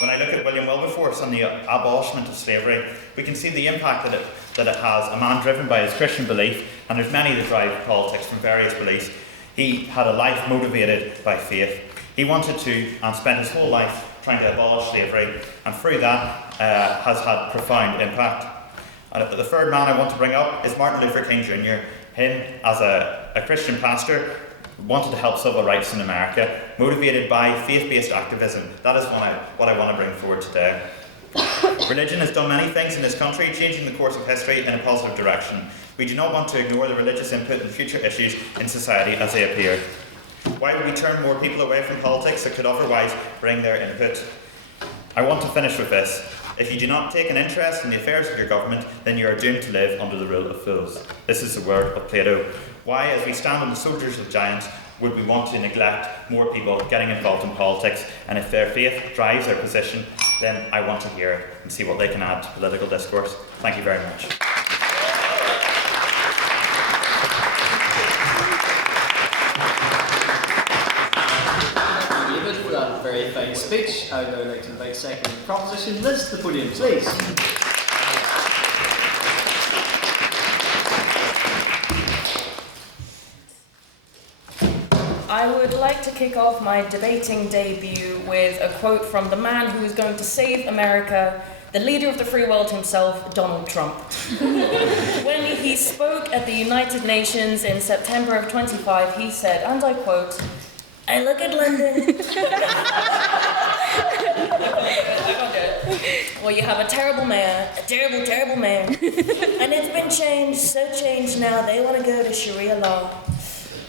When I look at William Wilberforce and the abolishment of slavery, we can see the impact that it has, a man driven by his Christian belief, and there's many that drive politics from various beliefs. He had a life motivated by faith. He wanted to and spent his whole life trying to abolish slavery, and through that has had profound impact. And the third man I want to bring up is Martin Luther King Jr. Him, as a Christian pastor, wanted to help civil rights in America, motivated by faith-based activism. That is what I want to bring forward today. Religion has done many things in this country, changing the course of history in a positive direction. We do not want to ignore the religious input in future issues in society as they appear. Why would we turn more people away from politics that could otherwise bring their input? I want to finish with this. If you do not take an interest in the affairs of your government, then you are doomed to live under the rule of fools. This is the word of Plato. Why, as we stand on the shoulders of giants, would we want to neglect more people getting involved in politics? And if their faith drives their position, then I want to hear it and see what they can add to political discourse. Thank you very much. For that very fine speech, I would now like to invite second proposition Liz to the podium, please. I would like to kick off my debating debut with a quote from the man who is going to save America, the leader of the free world himself, Donald Trump. When he spoke at the United Nations in September of 25, he said, and I quote, "I look at London." Well, you have a terrible mayor, a terrible, terrible mayor. And it's been changed, so changed now, they want to go to Sharia law.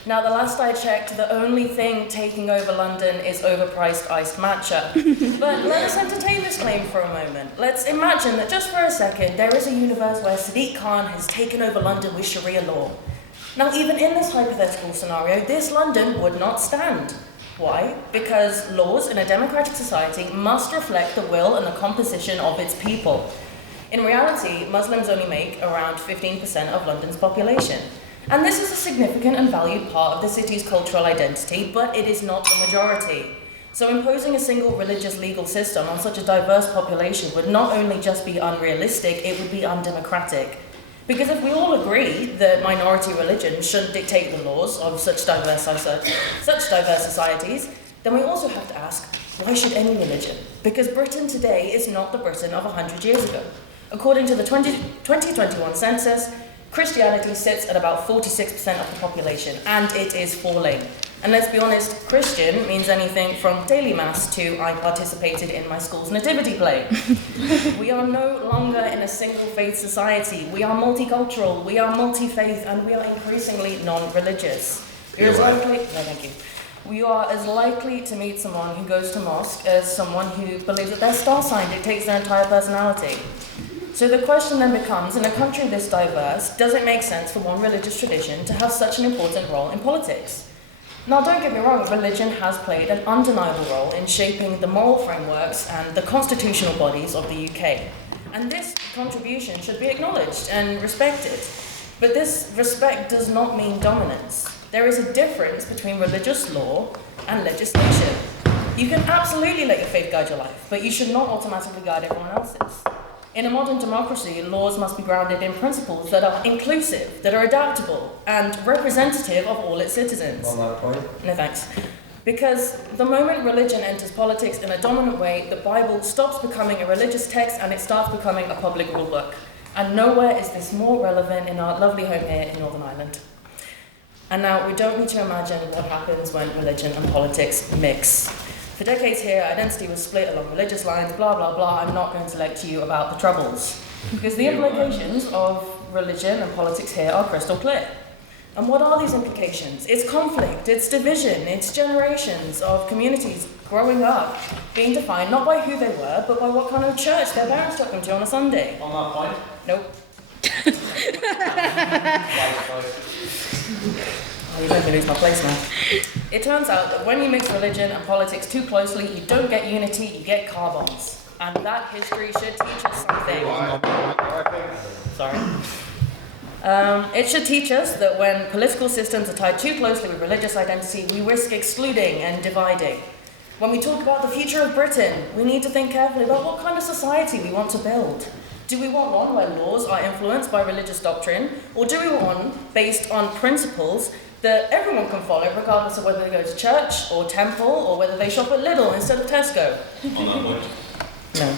Now, the last I checked, the only thing taking over London is overpriced iced matcha. But let us entertain this claim for a moment. Let's imagine that just for a second, there is a universe where Sadiq Khan has taken over London with Sharia law. Now, even in this hypothetical scenario, this London would not stand. Why? Because laws in a democratic society must reflect the will and the composition of its people. In reality, Muslims only make around 15% of London's population. And this is a significant and valued part of the city's cultural identity, but it is not the majority. So imposing a single religious legal system on such a diverse population would not only just be unrealistic, it would be undemocratic. Because if we all agree that minority religion shouldn't dictate the laws of such diverse societies, then we also have to ask, why should any religion? Because Britain today is not the Britain of 100 years ago. According to the 2021 census, Christianity sits at about 46% of the population, and it is falling. And let's be honest, Christian means anything from daily mass to I participated in my school's nativity play. We are no longer in a single faith society. We are multicultural, we are multi-faith, and we are increasingly non-religious. You're as likely, no thank you. We are as likely to meet someone who goes to mosque as someone who believes that their star sign dictates their entire personality. So the question then becomes, in a country this diverse, does it make sense for one religious tradition to have such an important role in politics? Now, don't get me wrong, religion has played an undeniable role in shaping the moral frameworks and the constitutional bodies of the UK. And this contribution should be acknowledged and respected. But this respect does not mean dominance. There is a difference between religious law and legislation. You can absolutely let your faith guide your life, but you should not automatically guide everyone else's. In a modern democracy, laws must be grounded in principles that are inclusive, that are adaptable, and representative of all its citizens. On that point? No thanks. Because the moment religion enters politics in a dominant way, the Bible stops becoming a religious text and it starts becoming a public rule book. And nowhere is this more relevant in our lovely home here in Northern Ireland. And now, we don't need to imagine what happens when religion and politics mix. For decades here, identity was split along religious lines, blah, blah, blah. I'm not going to lecture you about the troubles. Because the implications of religion and politics here are crystal clear. And what are these implications? It's conflict, it's division, it's generations of communities growing up, being defined not by who they were, but by what kind of church their parents took them to on a Sunday. On that point? Nope. Oh, you made me lose my place now. It turns out that when you mix religion and politics too closely, you don't get unity, you get car bombs. and that history should teach us something. It should teach us that when political systems are tied too closely with religious identity, we risk excluding and dividing. When we talk about the future of Britain, we need to think carefully about what kind of society we want to build. Do we want one where laws are influenced by religious doctrine, or do we want one based on principles that everyone can follow, regardless of whether they go to church or temple, or whether they shop at Lidl instead of Tesco? On that point. No.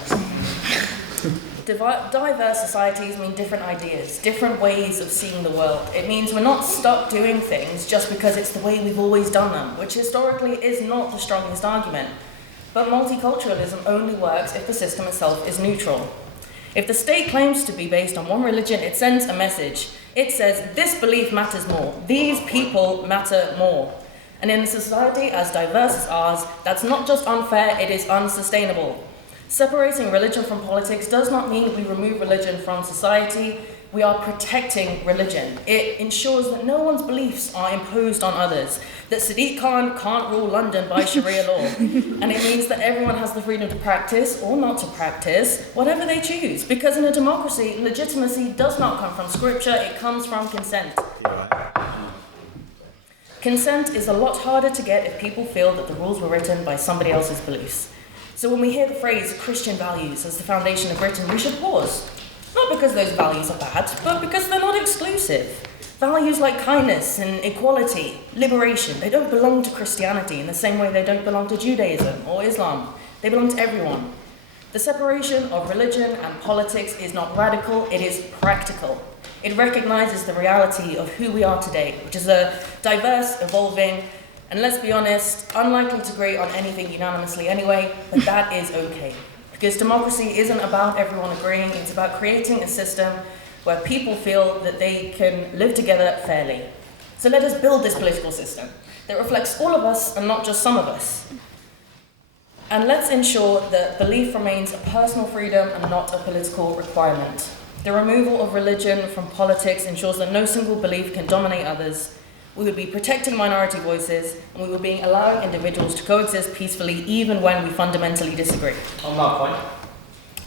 Diverse societies mean different ideas, different ways of seeing the world. It means we're not stuck doing things just because it's the way we've always done them, which historically is not the strongest argument. But multiculturalism only works if the system itself is neutral. If the state claims to be based on one religion, it sends a message. It says, this belief matters more. These people matter more. And in a society as diverse as ours, that's not just unfair, it is unsustainable. Separating religion from politics does not mean we remove religion from society. We are protecting religion. It ensures that no one's beliefs are imposed on others, that Sadiq Khan can't rule London by Sharia law. And it means that everyone has the freedom to practice or not to practice whatever they choose. Because in a democracy, legitimacy does not come from scripture, it comes from consent. Consent is a lot harder to get if people feel that the rules were written by somebody else's beliefs. So when we hear the phrase Christian values as the foundation of Britain, we should pause. Not because those values are bad, but because they're not exclusive. Values like kindness and equality, liberation, they don't belong to Christianity in the same way they don't belong to Judaism or Islam. They belong to everyone. The separation of religion and politics is not radical, it is practical. It recognizes the reality of who we are today, which is a diverse, evolving, and let's be honest, unlikely to agree on anything unanimously anyway, but that is okay. Because democracy isn't about everyone agreeing, it's about creating a system where people feel that they can live together fairly. So let us build this political system that reflects all of us and not just some of us. And let's ensure that belief remains a personal freedom and not a political requirement. The removal of religion from politics ensures that no single belief can dominate others. We would be protecting minority voices, and we would be allowing individuals to coexist peacefully even when we fundamentally disagree. On that point.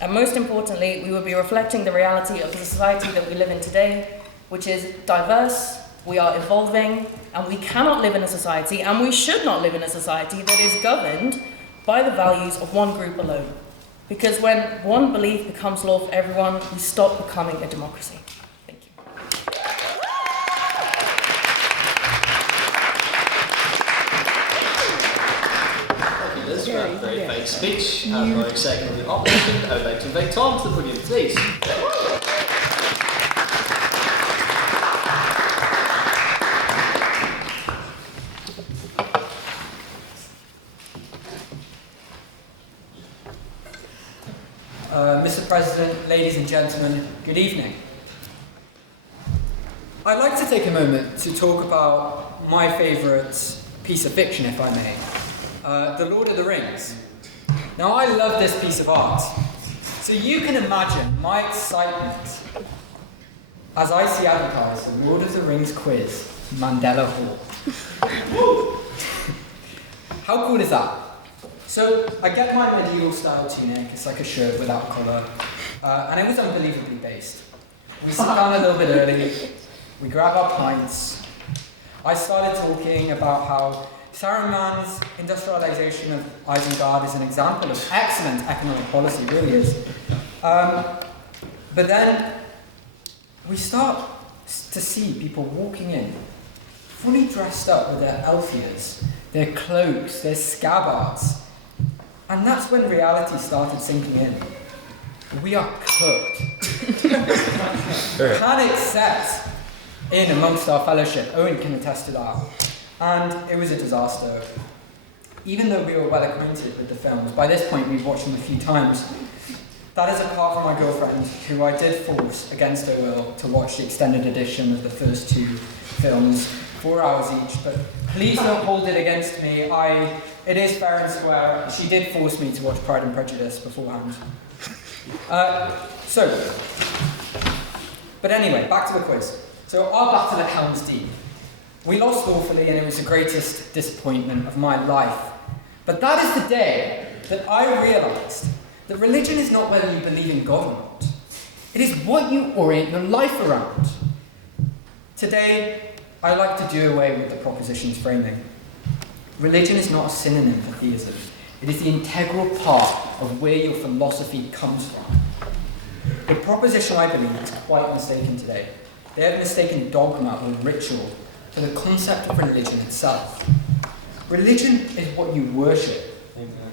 And most importantly, we would be reflecting the reality of the society that we live in today, which is diverse, we are evolving, and we cannot live in a society, and we should not live in a society that is governed by the values of one group alone. Because when one belief becomes law for everyone, we stop becoming a democracy. Very vague speech. And for second of the opposition, I would like to invite Tom to the podium, please. Mr. President, ladies and gentlemen, good evening. I'd like to take a moment to talk about my favourite piece of fiction, if I may. The Lord of the Rings. Now, I love this piece of art, so you can imagine my excitement as I see advertised the Lord of the Rings quiz, Mandela Hall. How cool is that? So, I get my medieval style tunic, it's like a shirt without a collar, and it was unbelievably based. We sit down a little bit early, we grab our pints. I started talking about how Saruman's industrialization of Isengard is an example of excellent economic policy, really is. But then we start to see people walking in, fully dressed up with their elfias, their cloaks, their scabbards. And that's when reality started sinking in. We are cooked. Panic set in amongst our fellowship. Owen can attest to that. And it was a disaster. Even though we were well acquainted with the films, by this point we've watched them a few times. That is apart from my girlfriend, who I did force against her will to watch the extended edition of the first two films, 4 hours each. But please don't hold it against me. It is fair and square. She did force me to watch Pride and Prejudice beforehand. But anyway, back to the quiz. So our battle at Helm's Deep. We lost awfully, and it was the greatest disappointment of my life. But that is the day that I realised that religion is not whether you believe in God or not. It is what you orient your life around. Today, I like to do away with the proposition's framing. Religion is not a synonym for theism. It is the integral part of where your philosophy comes from. The proposition, I believe, is quite mistaken today. They have mistaken dogma or ritual for the concept of religion itself. Religion is what you worship.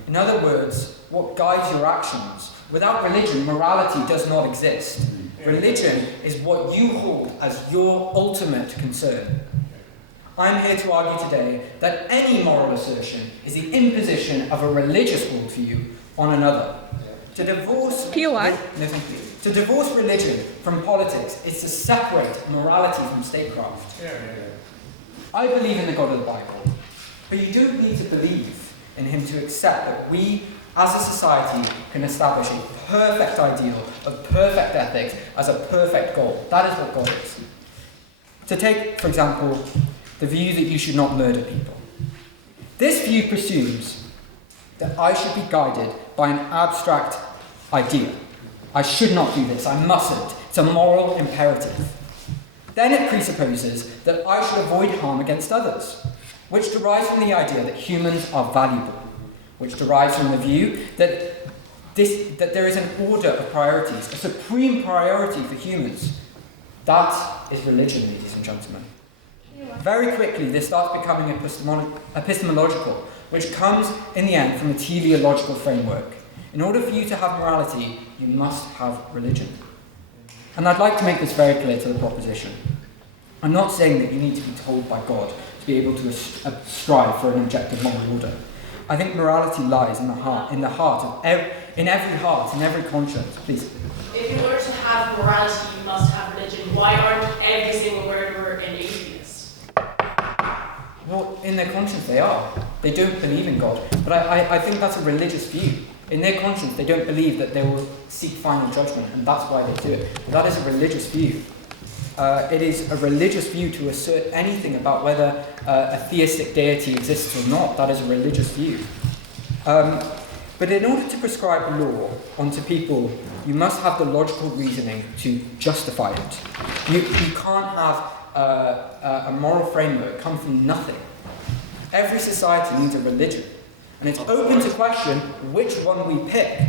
In other words, what guides your actions. Without religion, morality does not exist. Religion is what you hold as your ultimate concern. I'm here to argue today that any moral assertion is the imposition of a religious worldview on another. To divorce To divorce religion from politics is to separate morality from statecraft. I believe in the God of the Bible, but you don't need to believe in him to accept that we, as a society, can establish a perfect ideal of perfect ethics as a perfect goal. That is what God is. To take, for example, the view that you should not murder people. This view presumes that I should be guided by an abstract idea. I should not do this, I mustn't. It's a moral imperative. Then it presupposes that I should avoid harm against others, which derives from the idea that humans are valuable, which derives from the view that there is an order of priorities, a supreme priority for humans. That is religion, ladies and gentlemen. Very quickly, this starts becoming epistemological, which comes in the end from a teleological framework. In order for you to have morality, you must have religion. And I'd like to make this very clear to the proposition. I'm not saying that you need to be told by God to be able to strive for an objective moral order. I think morality lies in the heart of in every heart, in every conscience. Please. If in order to have morality, you must have religion, why aren't every single murderer an atheist? Well, in their conscience they are. They don't believe in God. But I think that's a religious view. In their conscience, they don't believe that they will seek final judgment, and that's why they do it. But that is a religious view. It is a religious view to assert anything about whether a theistic deity exists or not. That is a religious view. But in order to prescribe law onto people, you must have the logical reasoning to justify it. You can't have a moral framework come from nothing. Every society needs a religion. And it's open to question which one we pick.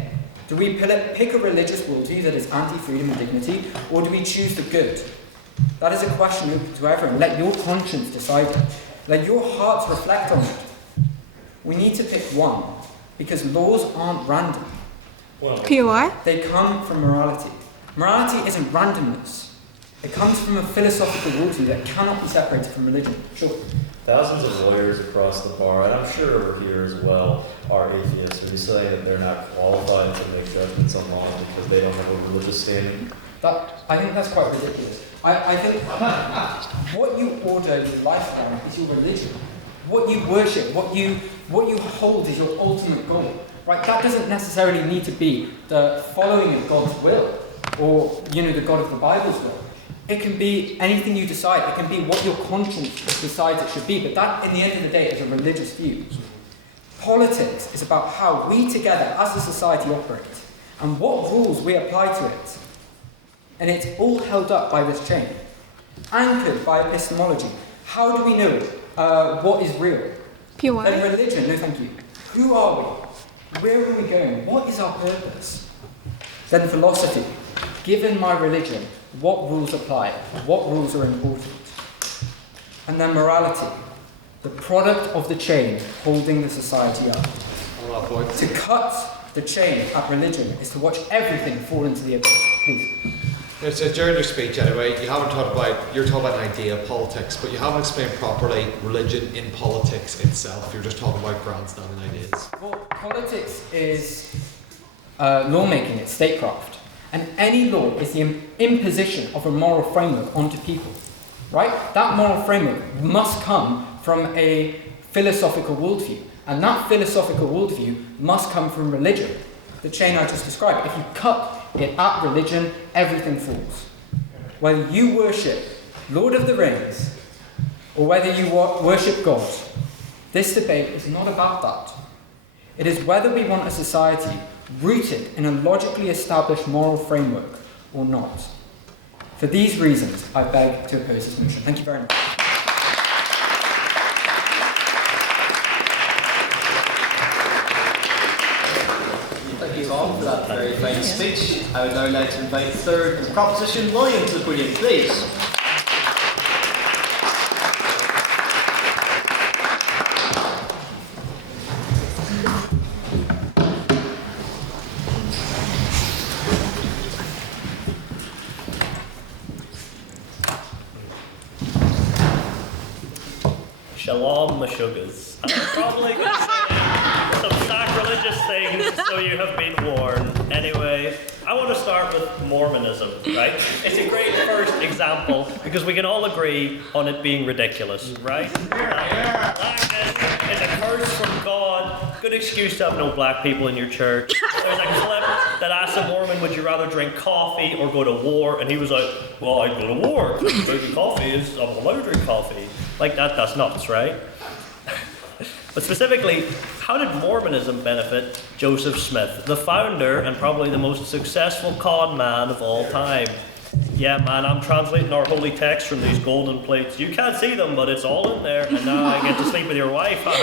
Do we pick a religious worldview that is anti-freedom and dignity, or do we choose the good? That is a question open to everyone. Let your conscience decide it. Let your hearts reflect on it. We need to pick one, because laws aren't random. POI? They come from morality. Morality isn't randomness. It comes from a philosophical worldview that cannot be separated from religion. Sure. Thousands of lawyers across the bar, and I'm sure over here as well, are atheists who say that they're not qualified to make judgments on law because they don't have a religious standing. I think that's quite ridiculous. I think what you order your life on is your religion. What you worship, what you hold is your ultimate goal. Right? That doesn't necessarily need to be the following of God's will, or the God of the Bible's will. It can be anything you decide. It can be what your conscience decides it should be. But that, in the end of the day, is a religious view. Politics is about how we together, as a society, operate, and what rules we apply to it. And it's all held up by this chain, anchored by epistemology. How do we know what is real? POI? Then religion, no thank you. Who are we? Where are we going? What is our purpose? Then philosophy. Given my religion, what rules apply? What rules are important? And then morality. The product of the chain holding the society up. To cut the chain at religion is to watch everything fall into the abyss. Please. So during your speech anyway, you're talking about an idea of politics, but you haven't explained properly religion in politics itself. You're just talking about grandstanding ideas. Well, politics is lawmaking, it's statecraft. And any law is the imposition of a moral framework onto people. Right? That moral framework must come from a philosophical worldview. And that philosophical worldview must come from religion. The chain I just described. If you cut it at religion, everything falls. Whether you worship Lord of the Rings or whether you worship God, this debate is not about that. It is whether we want a society rooted in a logically established moral framework or not? For these reasons, I beg to oppose this motion. Thank you very much. Thank you all for that very fine speech. I would now like to invite third and proposition William to the podium, please. Shalom, my sugars. I'm probably going to say some sacrilegious things, so you have been warned. Anyway, I want to start with Mormonism, right? It's a great first example because we can all agree on it being ridiculous, right? It's a curse from God. Good excuse to have no black people in your church. There's a clip that asked a Mormon, would you rather drink coffee or go to war? And he was like, well, I'd go to war. Drinking coffee is, I'm allowed to drink coffee. Like that's nuts, right? But specifically, how did Mormonism benefit Joseph Smith, the founder and probably the most successful con man of all time? Yeah, man, I'm translating our holy text from these golden plates. You can't see them, but it's all in there. And now I get to sleep with your wife. The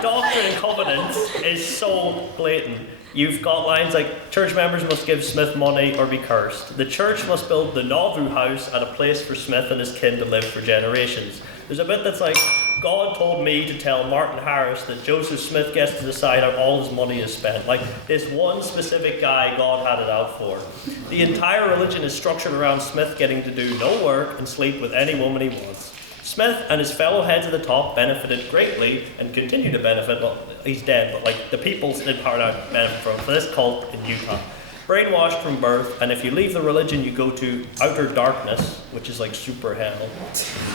Doctrine and Covenants is so blatant. You've got lines like, church members must give Smith money or be cursed. The church must build the Nauvoo house at a place for Smith and his kin to live for generations. There's a bit that's like, God told me to tell Martin Harris that Joseph Smith gets to decide how all his money is spent. Like, this one specific guy God had it out for. The entire religion is structured around Smith getting to do no work and sleep with any woman he wants. Smith and his fellow heads at the top benefited greatly and continue to benefit. Well, he's dead, but like the people in power now benefit from this cult in Utah. Brainwashed from birth, and if you leave the religion, you go to outer darkness, which is like super hell.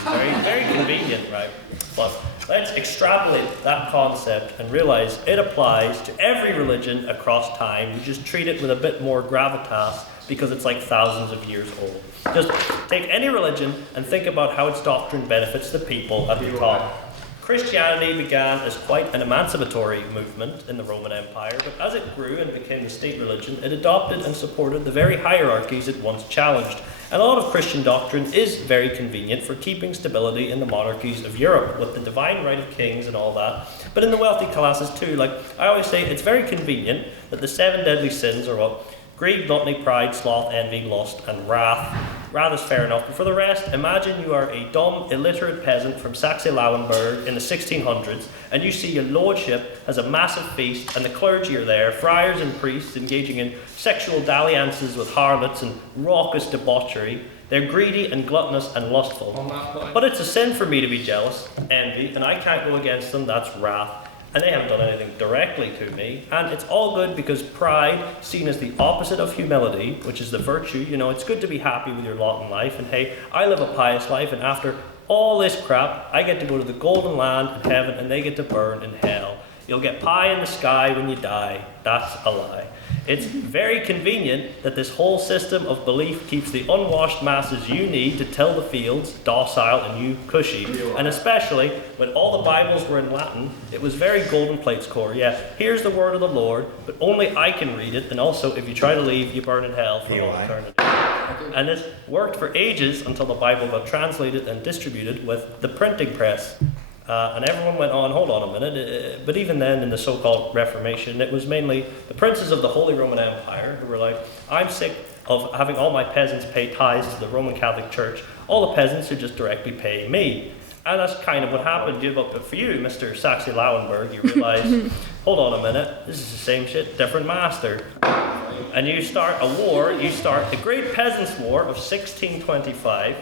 Very, very convenient, right? But let's extrapolate that concept and realize it applies to every religion across time. You just treat it with a bit more gravitas because it's like thousands of years old. Just take any religion and think about how its doctrine benefits the people at the top. Christianity began as quite an emancipatory movement in the Roman Empire, but as it grew and became the state religion, it adopted and supported the very hierarchies it once challenged. And a lot of Christian doctrine is very convenient for keeping stability in the monarchies of Europe, with the divine right of kings and all that. But in the wealthy classes too, like I always say, it's very convenient that the 7 deadly sins are what? Greed, gluttony, pride, sloth, envy, lust, and wrath. Wrath is fair enough, but for the rest, imagine you are a dumb, illiterate peasant from Saxe-Lauenburg in the 1600s, and you see your lordship has a massive feast, and the clergy are there, friars and priests engaging in sexual dalliances with harlots and raucous debauchery. They're greedy and gluttonous and lustful. But it's a sin for me to be jealous, envy, and I can't go against them, that's wrath. And they haven't done anything directly to me. And it's all good because pride, seen as the opposite of humility, which is the virtue, you know, it's good to be happy with your lot in life. And hey, I live a pious life, and after all this crap, I get to go to the golden land in heaven, and they get to burn in hell. You'll get pie in the sky when you die. That's a lie. It's very convenient that this whole system of belief keeps the unwashed masses you need to till the fields docile and you cushy. And especially when all the Bibles were in Latin, it was very golden plates, Kaur. Yeah, here's the word of the Lord, but only I can read it. And also, if you try to leave, you burn in hell for all eternity. And this worked for ages until the Bible got translated and distributed with the printing press. And everyone went on, hold on a minute, but even then in the so-called Reformation, it was mainly the princes of the Holy Roman Empire who were like, I'm sick of having all my peasants pay tithes to the Roman Catholic Church. All the peasants should just directly pay me. And that's kind of what happened. But for you, Mr. Saxe-Lauenburg, you realize, hold on a minute, this is the same shit, different master. And you start a war, you start the Great Peasants' War of 1625,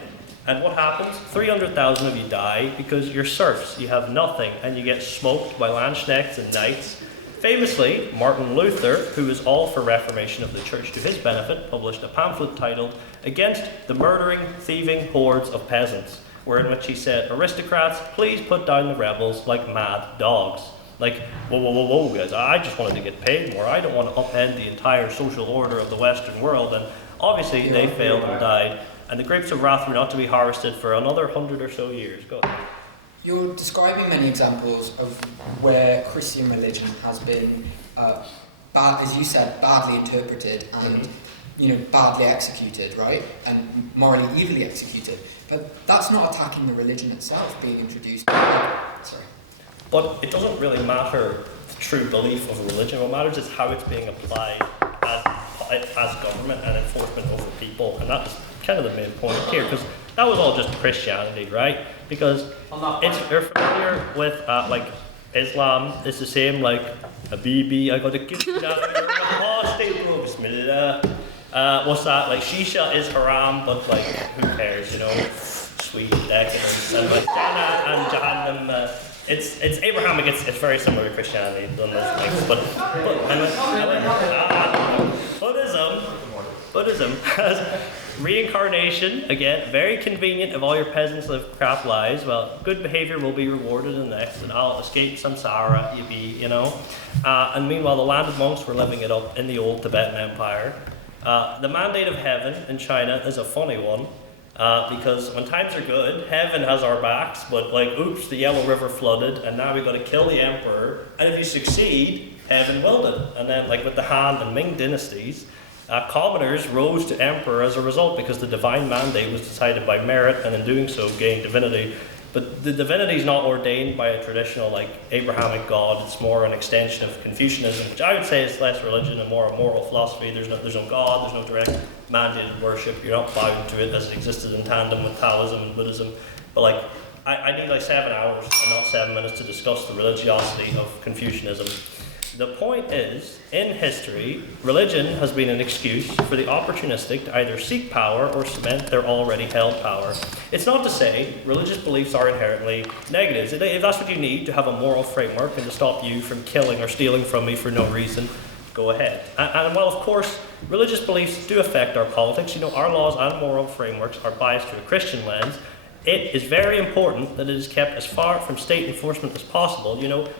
and what happens? 300,000 of you die because you're serfs, you have nothing, and you get smoked by landsknechts and knights. Famously, Martin Luther, who was all for reformation of the church to his benefit, published a pamphlet titled Against the Murdering, Thieving Hordes of Peasants, wherein which he said, aristocrats, please put down the rebels like mad dogs. Like, whoa, guys, I just wanted to get paid more. I don't want to upend the entire social order of the Western world. And obviously, they failed and died. And the grapes of wrath were not to be harvested for another 100 or so years. Go ahead. You're describing many examples of where Christian religion has been as you said, badly interpreted and badly executed, right? And morally evilly executed. But that's not attacking the religion itself being introduced. Sorry. But it doesn't really matter the true belief of a religion. What matters is how it's being applied as government and enforcement over people. And that's kind of the main point here, because that was all just Christianity, right? Because you're familiar with Islam. It's the same, like, Habibi, I got a kiss now, you're an apostate, bro, bismillah. What's that? Like, shisha is haram, but like, who cares, sweet decadence. And like, Jannah and Jahannam, it's Abrahamic, it's very similar to Christianity, done those things. But Buddhism has reincarnation, again, very convenient if all your peasants live crap lives. Well, good behaviour will be rewarded in the next, and I'll escape samsara, and meanwhile, the landed monks were living it up in the old Tibetan Empire. The mandate of heaven in China is a funny one, because when times are good, heaven has our backs, but oops, the Yellow River flooded, and now we've got to kill the emperor, and if you succeed, heaven willed it. And then, with the Han and Ming dynasties, commoners rose to emperor as a result, because the divine mandate was decided by merit, and in doing so gained divinity. But the divinity is not ordained by a traditional Abrahamic God. It's more an extension of Confucianism, which I would say is less religion and more a moral philosophy. There's no God, there's no direct mandated worship. You're not bound to it as it existed in tandem with Taoism and Buddhism. But I need 7 hours and not 7 minutes to discuss the religiosity of Confucianism. The point is, in history, religion has been an excuse for the opportunistic to either seek power or cement their already held power. It's not to say religious beliefs are inherently negative. If that's what you need to have a moral framework and to stop you from killing or stealing from me for no reason, go ahead. And while, of course, religious beliefs do affect our politics, our laws and moral frameworks are biased through a Christian lens, it is very important that it is kept as far from state enforcement as possible.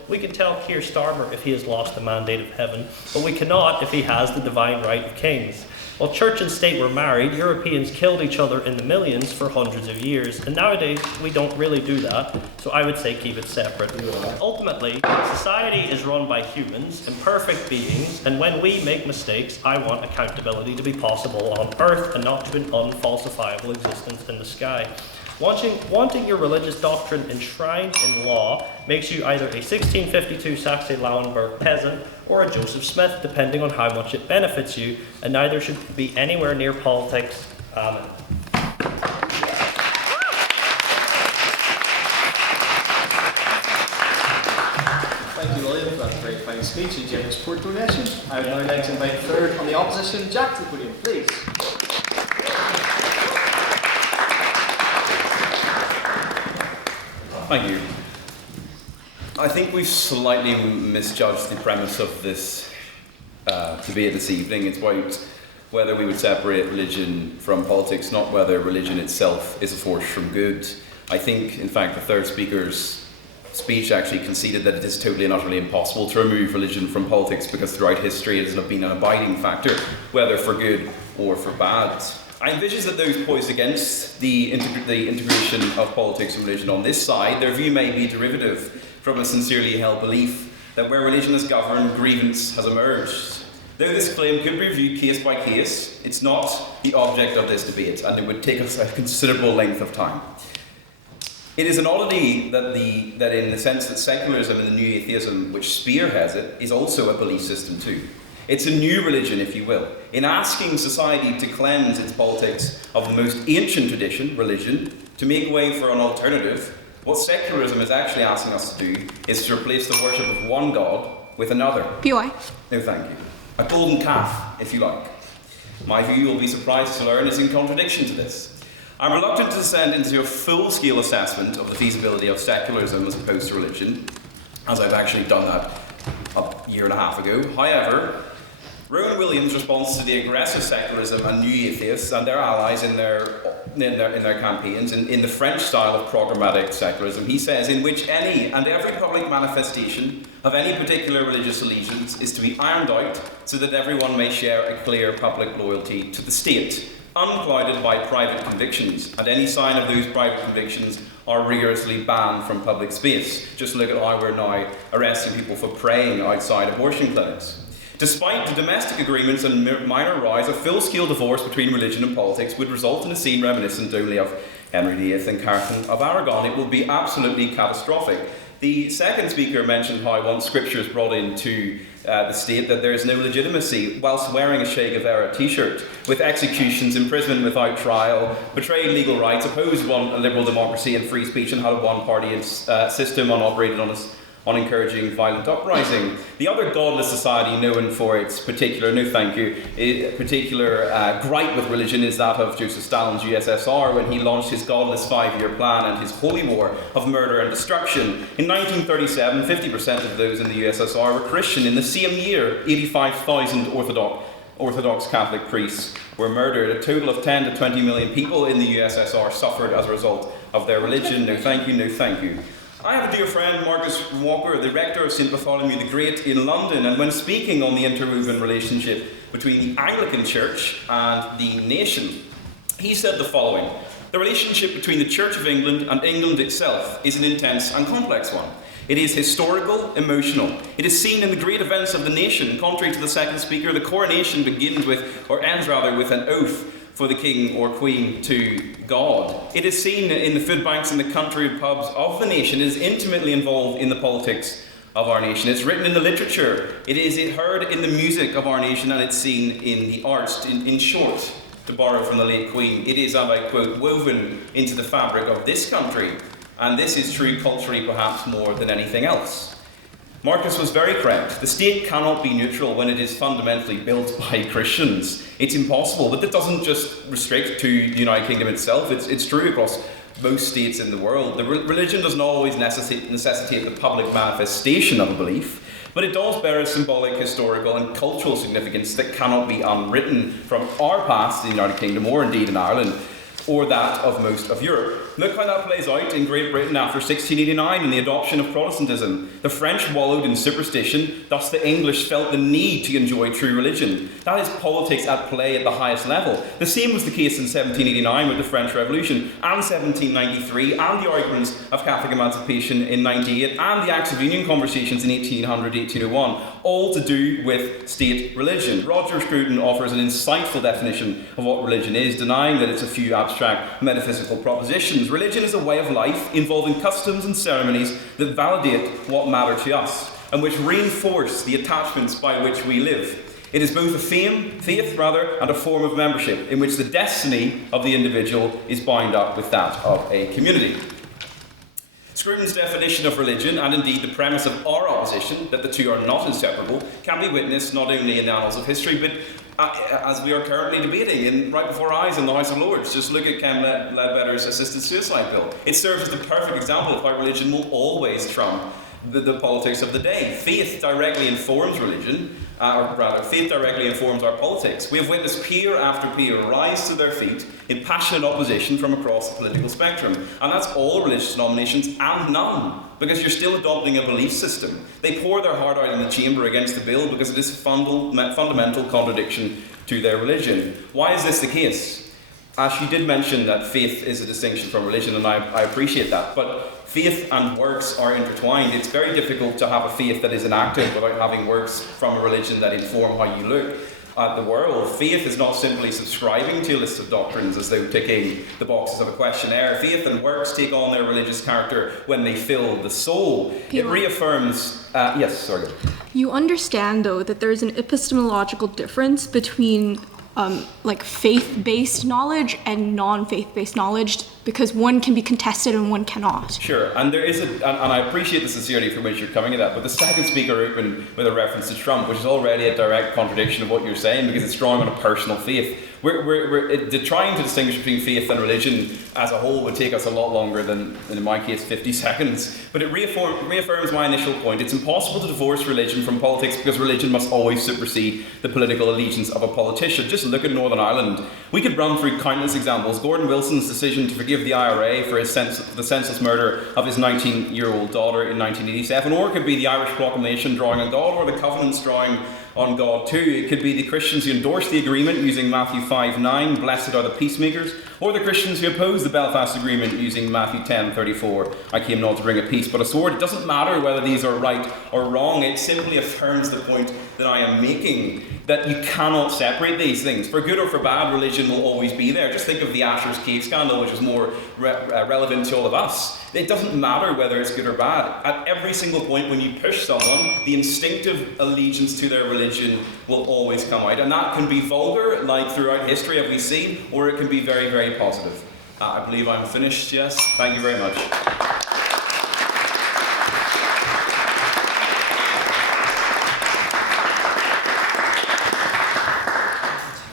We can tell Keir Starmer if he has lost the mandate of heaven, but we cannot if he has the divine right of kings. While church and state were married, Europeans killed each other in the millions for hundreds of years, and nowadays we don't really do that, so I would say keep it separate. Ultimately, society is run by humans, imperfect beings, and when we make mistakes, I want accountability to be possible on earth and not to an unfalsifiable existence in the sky. Wanting your religious doctrine enshrined in law makes you either a 1652 Saxe-Lauenburg peasant or a Joseph Smith, depending on how much it benefits you, and neither should be anywhere near politics. Amen. Thank you, William, for that very fine speech and generous support donation. I would now like to invite third on the opposition, Jack, to the podium, please. Thank you. I think we've slightly misjudged the premise of this debate this evening. It's about whether we would separate religion from politics, not whether religion itself is a force from good. I think, in fact, the third speaker's speech actually conceded that it is totally and utterly impossible to remove religion from politics, because throughout history it has been an abiding factor, whether for good or for bad. I envisage that those poised against the integration of politics and religion on this side, their view may be derivative from a sincerely held belief that where religion is governed, grievance has emerged. Though this claim could be reviewed case by case, it's not the object of this debate, and it would take us a considerable length of time. It is an oddity that in the sense that secularism and the new atheism which spearheads it is also a belief system too. It's a new religion, if you will. In asking society to cleanse its politics of the most ancient tradition, religion, to make way for an alternative, what secularism is actually asking us to do is to replace the worship of one God with another. PY. No, thank you. A golden calf, if you like. My view, you'll be surprised to learn, is in contradiction to this. I'm reluctant to descend into a full-scale assessment of the feasibility of secularism as opposed to religion, as I've actually done that a year and a half ago. However, Rowan Williams' response to the aggressive secularism and new atheists and their allies in their campaigns, in the French style of programmatic secularism, he says, in which any and every public manifestation of any particular religious allegiance is to be ironed out so that everyone may share a clear public loyalty to the state. unclouded by private convictions, and any sign of those private convictions are rigorously banned from public space. Just look at how we're now arresting people for praying outside abortion clinics. Despite the domestic agreements and minor rows, a full-scale divorce between religion and politics would result in a scene reminiscent only of Henry VIII and Catherine of Aragon. It would be absolutely catastrophic. The second speaker mentioned how once scripture is brought into the state that there is no legitimacy whilst wearing a Che Guevara t-shirt, with executions, imprisonment without trial, betrayed legal rights, opposed a liberal democracy and free speech, and had a one-party system and operated on encouraging violent uprising. The other godless society known for its particular gripe with religion is that of Joseph Stalin's USSR, when he launched his godless 5-year plan and his holy war of murder and destruction. In 1937, 50% of those in the USSR were Christian. In the same year, 85,000 Orthodox Catholic priests were murdered. A total of 10 to 20 million people in the USSR suffered as a result of their religion. No thank you, no thank you. I have a dear friend, Marcus Walker, the rector of St Bartholomew the Great in London, and when speaking on the interwoven relationship between the Anglican Church and the nation, he said the following: "The relationship between the Church of England and England itself is an intense and complex one. It is historical, emotional. It is seen in the great events of the nation. Contrary to the second speaker, the coronation begins with, or ends rather, with an oath for the king or queen to God. It is seen in the food banks and the country pubs of the nation. It is intimately involved in the politics of our nation. It's written in the literature. It is heard in the music of our nation, and it's seen in the arts. In short, to borrow from the late Queen, it is, and I quote, woven into the fabric of this country, and this is true culturally perhaps more than anything else." Marcus was very correct. The state cannot be neutral when it is fundamentally built by Christians. It's impossible, but that doesn't just restrict to the United Kingdom itself. It's true across most states in the world. The religion doesn't always necessitate the public manifestation of a belief, but it does bear a symbolic, historical and cultural significance that cannot be unwritten from our past in the United Kingdom, or indeed in Ireland, or that of most of Europe. Look how that plays out in Great Britain after 1689 and the adoption of Protestantism. The French wallowed in superstition, thus the English felt the need to enjoy true religion. That is politics at play at the highest level. The same was the case in 1789 with the French Revolution, and 1793, and the arguments of Catholic emancipation in 98, and the Acts of Union conversations in 1800, 1801, all to do with state religion. Roger Scruton offers an insightful definition of what religion is, denying that it's a few abstract metaphysical propositions. Religion is a way of life involving customs and ceremonies that validate what matter to us and which reinforce the attachments by which we live. It is both a faith, and a form of membership in which the destiny of the individual is bound up with that of a community. Scruton's definition of religion, and indeed the premise of our opposition, that the two are not inseparable, can be witnessed not only in the annals of history, but as we are currently debating right before our eyes in the House of Lords. Just look at Ken Ledbetter's assisted suicide bill. It serves as the perfect example of how religion will always trump the politics of the day. Faith directly informs religion, or rather, faith directly informs our politics. We have witnessed peer after peer rise to their feet in passionate opposition from across the political spectrum. And that's all religious denominations and none, because you're still adopting a belief system. They pour their heart out in the chamber against the bill because it is a fundamental contradiction to their religion. Why is this the case? She did mention that faith is a distinction from religion, and I appreciate that, but faith and works are intertwined. It's very difficult to have a faith that is inactive without having works from a religion that inform how you look at the world. Faith is not simply subscribing to a list of doctrines as though ticking the boxes of a questionnaire. Faith and works take on their religious character when they fill the soul. It reaffirms... yes, sorry. You understand, though, that there's an epistemological difference between faith-based knowledge and non-faith-based knowledge, because one can be contested and one cannot. Sure, and there is and I appreciate the sincerity from which you're coming at that, but the second speaker opened with a reference to Trump, which is already a direct contradiction of what you're saying, because it's drawing on a personal faith. Trying to distinguish between faith and religion as a whole would take us a lot longer than in my case, 50 seconds. But it reaffirms my initial point. It's impossible to divorce religion from politics because religion must always supersede the political allegiance of a politician. Just look at Northern Ireland. We could run through countless examples. Gordon Wilson's decision to forgive the IRA for the senseless murder of his 19-year-old daughter in 1987, or it could be the Irish Proclamation drawing on God, or the Covenants drawing on God too. It could be the Christians who endorse the agreement using Matthew 5:9, blessed are the peacemakers, or the Christians who oppose the Belfast Agreement using Matthew 10:34, I came not to bring a peace but a sword. It doesn't matter whether these are right or wrong, it simply affirms the point that I am making, that you cannot separate these things. For good or for bad, religion will always be there. Just think of the Asher's Cave scandal, which is more relevant to all of us. It doesn't matter whether it's good or bad. At every single point when you push someone, the instinctive allegiance to their religion will always come out. And that can be vulgar, like throughout history have we seen, or it can be very, very positive. I believe I'm finished, yes? Thank you very much.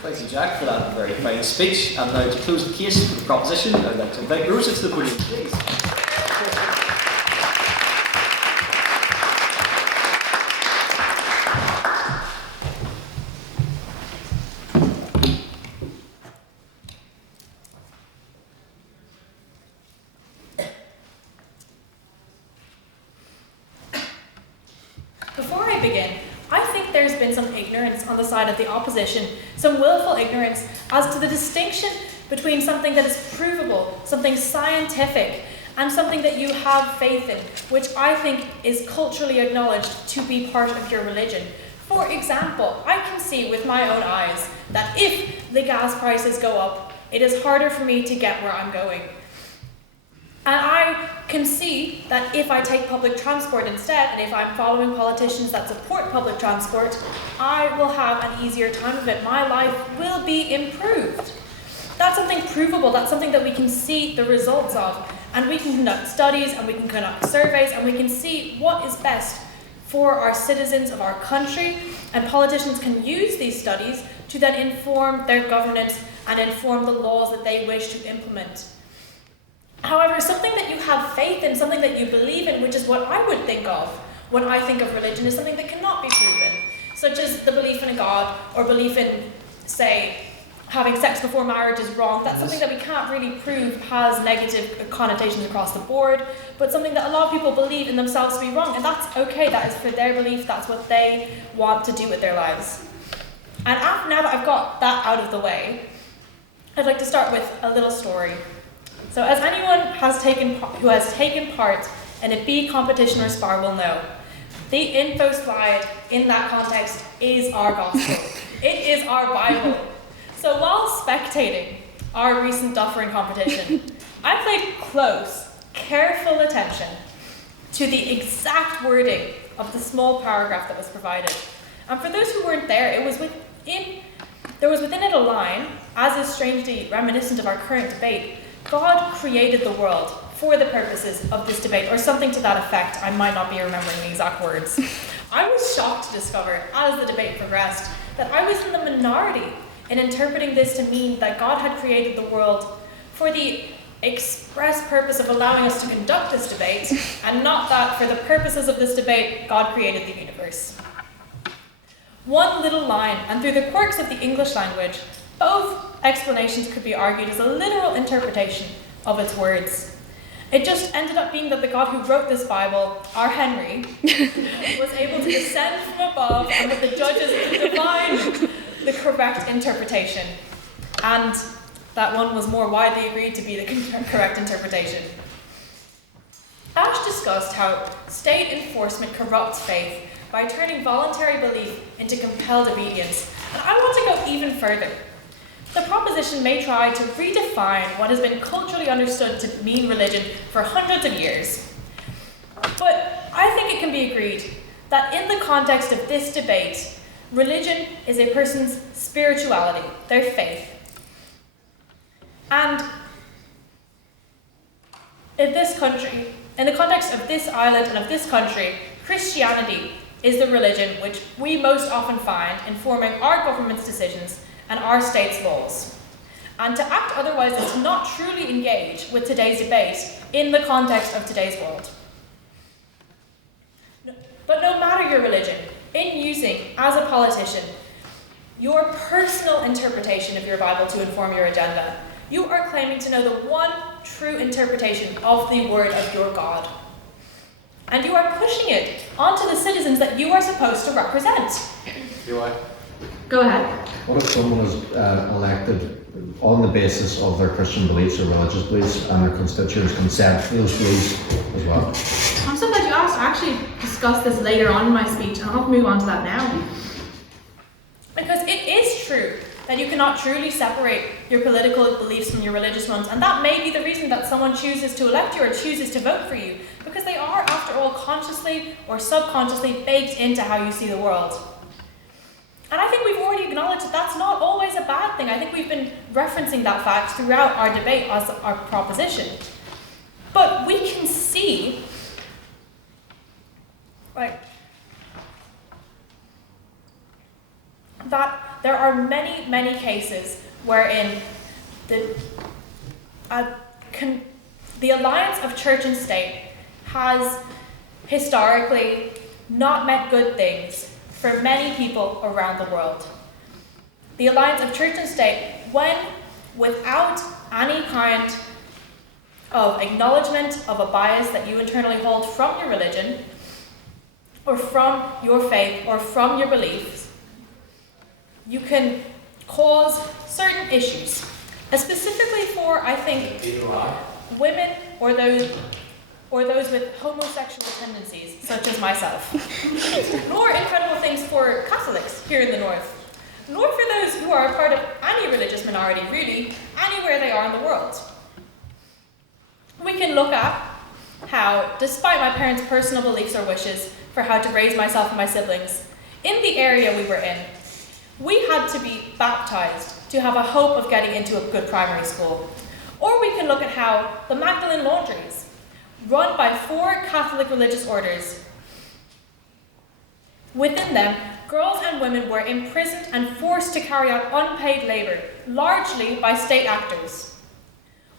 Thanks to Jack for that very fine speech. And now to close the case for the proposition, I'd like to invite Rosa to the podium, please. Before I begin, I think there's been some ignorance on the side of the opposition, some willful ignorance as to the distinction between something that is provable, something scientific, and something that you have faith in, which I think is culturally acknowledged to be part of your religion. For example, I can see with my own eyes that if the gas prices go up, it is harder for me to get where I'm going. And I can see that if I take public transport instead, and if I'm following politicians that support public transport, I will have an easier time of it. My life will be improved. That's something provable. That's something that we can see the results of. And we can conduct studies, and we can conduct surveys, and we can see what is best for our citizens of our country. And politicians can use these studies to then inform their governance and inform the laws that they wish to implement. However, something that you have faith in, something that you believe in, which is what I would think of when I think of religion, is something that cannot be proven, such as the belief in a God, or belief in, say, having sex before marriage is wrong. That's something that we can't really prove has negative connotations across the board, but something that a lot of people believe in themselves to be wrong, and that's okay. That is for their belief. That's what they want to do with their lives. And now that I've got that out of the way, I'd like to start with a little story. So as anyone who has taken part in a bee competition or spar will know, the info slide in that context is our gospel. It is our Bible. So while spectating our recent duffering competition, I paid close, careful attention to the exact wording of the small paragraph that was provided. And for those who weren't there, there was within it a line, as is strangely reminiscent of our current debate: God created the world for the purposes of this debate, or something to that effect. I might not be remembering the exact words. I was shocked to discover, as the debate progressed, that I was in the minority in interpreting this to mean that God had created the world for the express purpose of allowing us to conduct this debate, and not that for the purposes of this debate, God created the universe. One little line, and through the quirks of the English language, both explanations could be argued as a literal interpretation of its words. It just ended up being that the God who wrote this Bible, our Henry, was able to descend from above and with the judges to divine the correct interpretation. And that one was more widely agreed to be the correct interpretation. Ash discussed how state enforcement corrupts faith by turning voluntary belief into compelled obedience. And I want to go even further. The proposition may try to redefine what has been culturally understood to mean religion for hundreds of years. But I think it can be agreed that in the context of this debate, religion is a person's spirituality, their faith. And in this country, in the context of this island and of this country, Christianity is the religion which we most often find informing our government's decisions and our state's laws. And to act otherwise is to not truly engage with today's debate in the context of today's world. But no matter your religion, in using, as a politician, your personal interpretation of your Bible to inform your agenda, you are claiming to know the one true interpretation of the word of your God. And you are pushing it onto the citizens that you are supposed to represent. Go ahead. What if someone is elected on the basis of their Christian beliefs or religious beliefs and their constituents consent to those beliefs as well? I'm so glad you asked. I actually discussed this later on in my speech, and I'll move on to that now. Because it is true that you cannot truly separate your political beliefs from your religious ones, and that may be the reason that someone chooses to elect you or chooses to vote for you, because they are, after all, consciously or subconsciously baked into how you see the world. And I think we've already acknowledged that that's not always a bad thing. I think we've been referencing that fact throughout our debate as our proposition. But we can see, right, that there are many, many cases wherein the alliance of church and state has historically not meant good things for many people around the world. The alliance of church and state, when without any kind of acknowledgement of a bias that you internally hold from your religion, or from your faith, or from your beliefs, you can cause certain issues. And specifically for, I think, women or those with homosexual tendencies, such as myself. Nor incredible things for Catholics here in the North. Nor for those who are a part of any religious minority, really, anywhere they are in the world. We can look at how, despite my parents' personal beliefs or wishes for how to raise myself and my siblings, in the area we were in, we had to be baptized to have a hope of getting into a good primary school. Or we can look at how the Magdalene Laundries, run by 4 Catholic religious orders, within them, girls and women were imprisoned and forced to carry out unpaid labor, largely by state actors.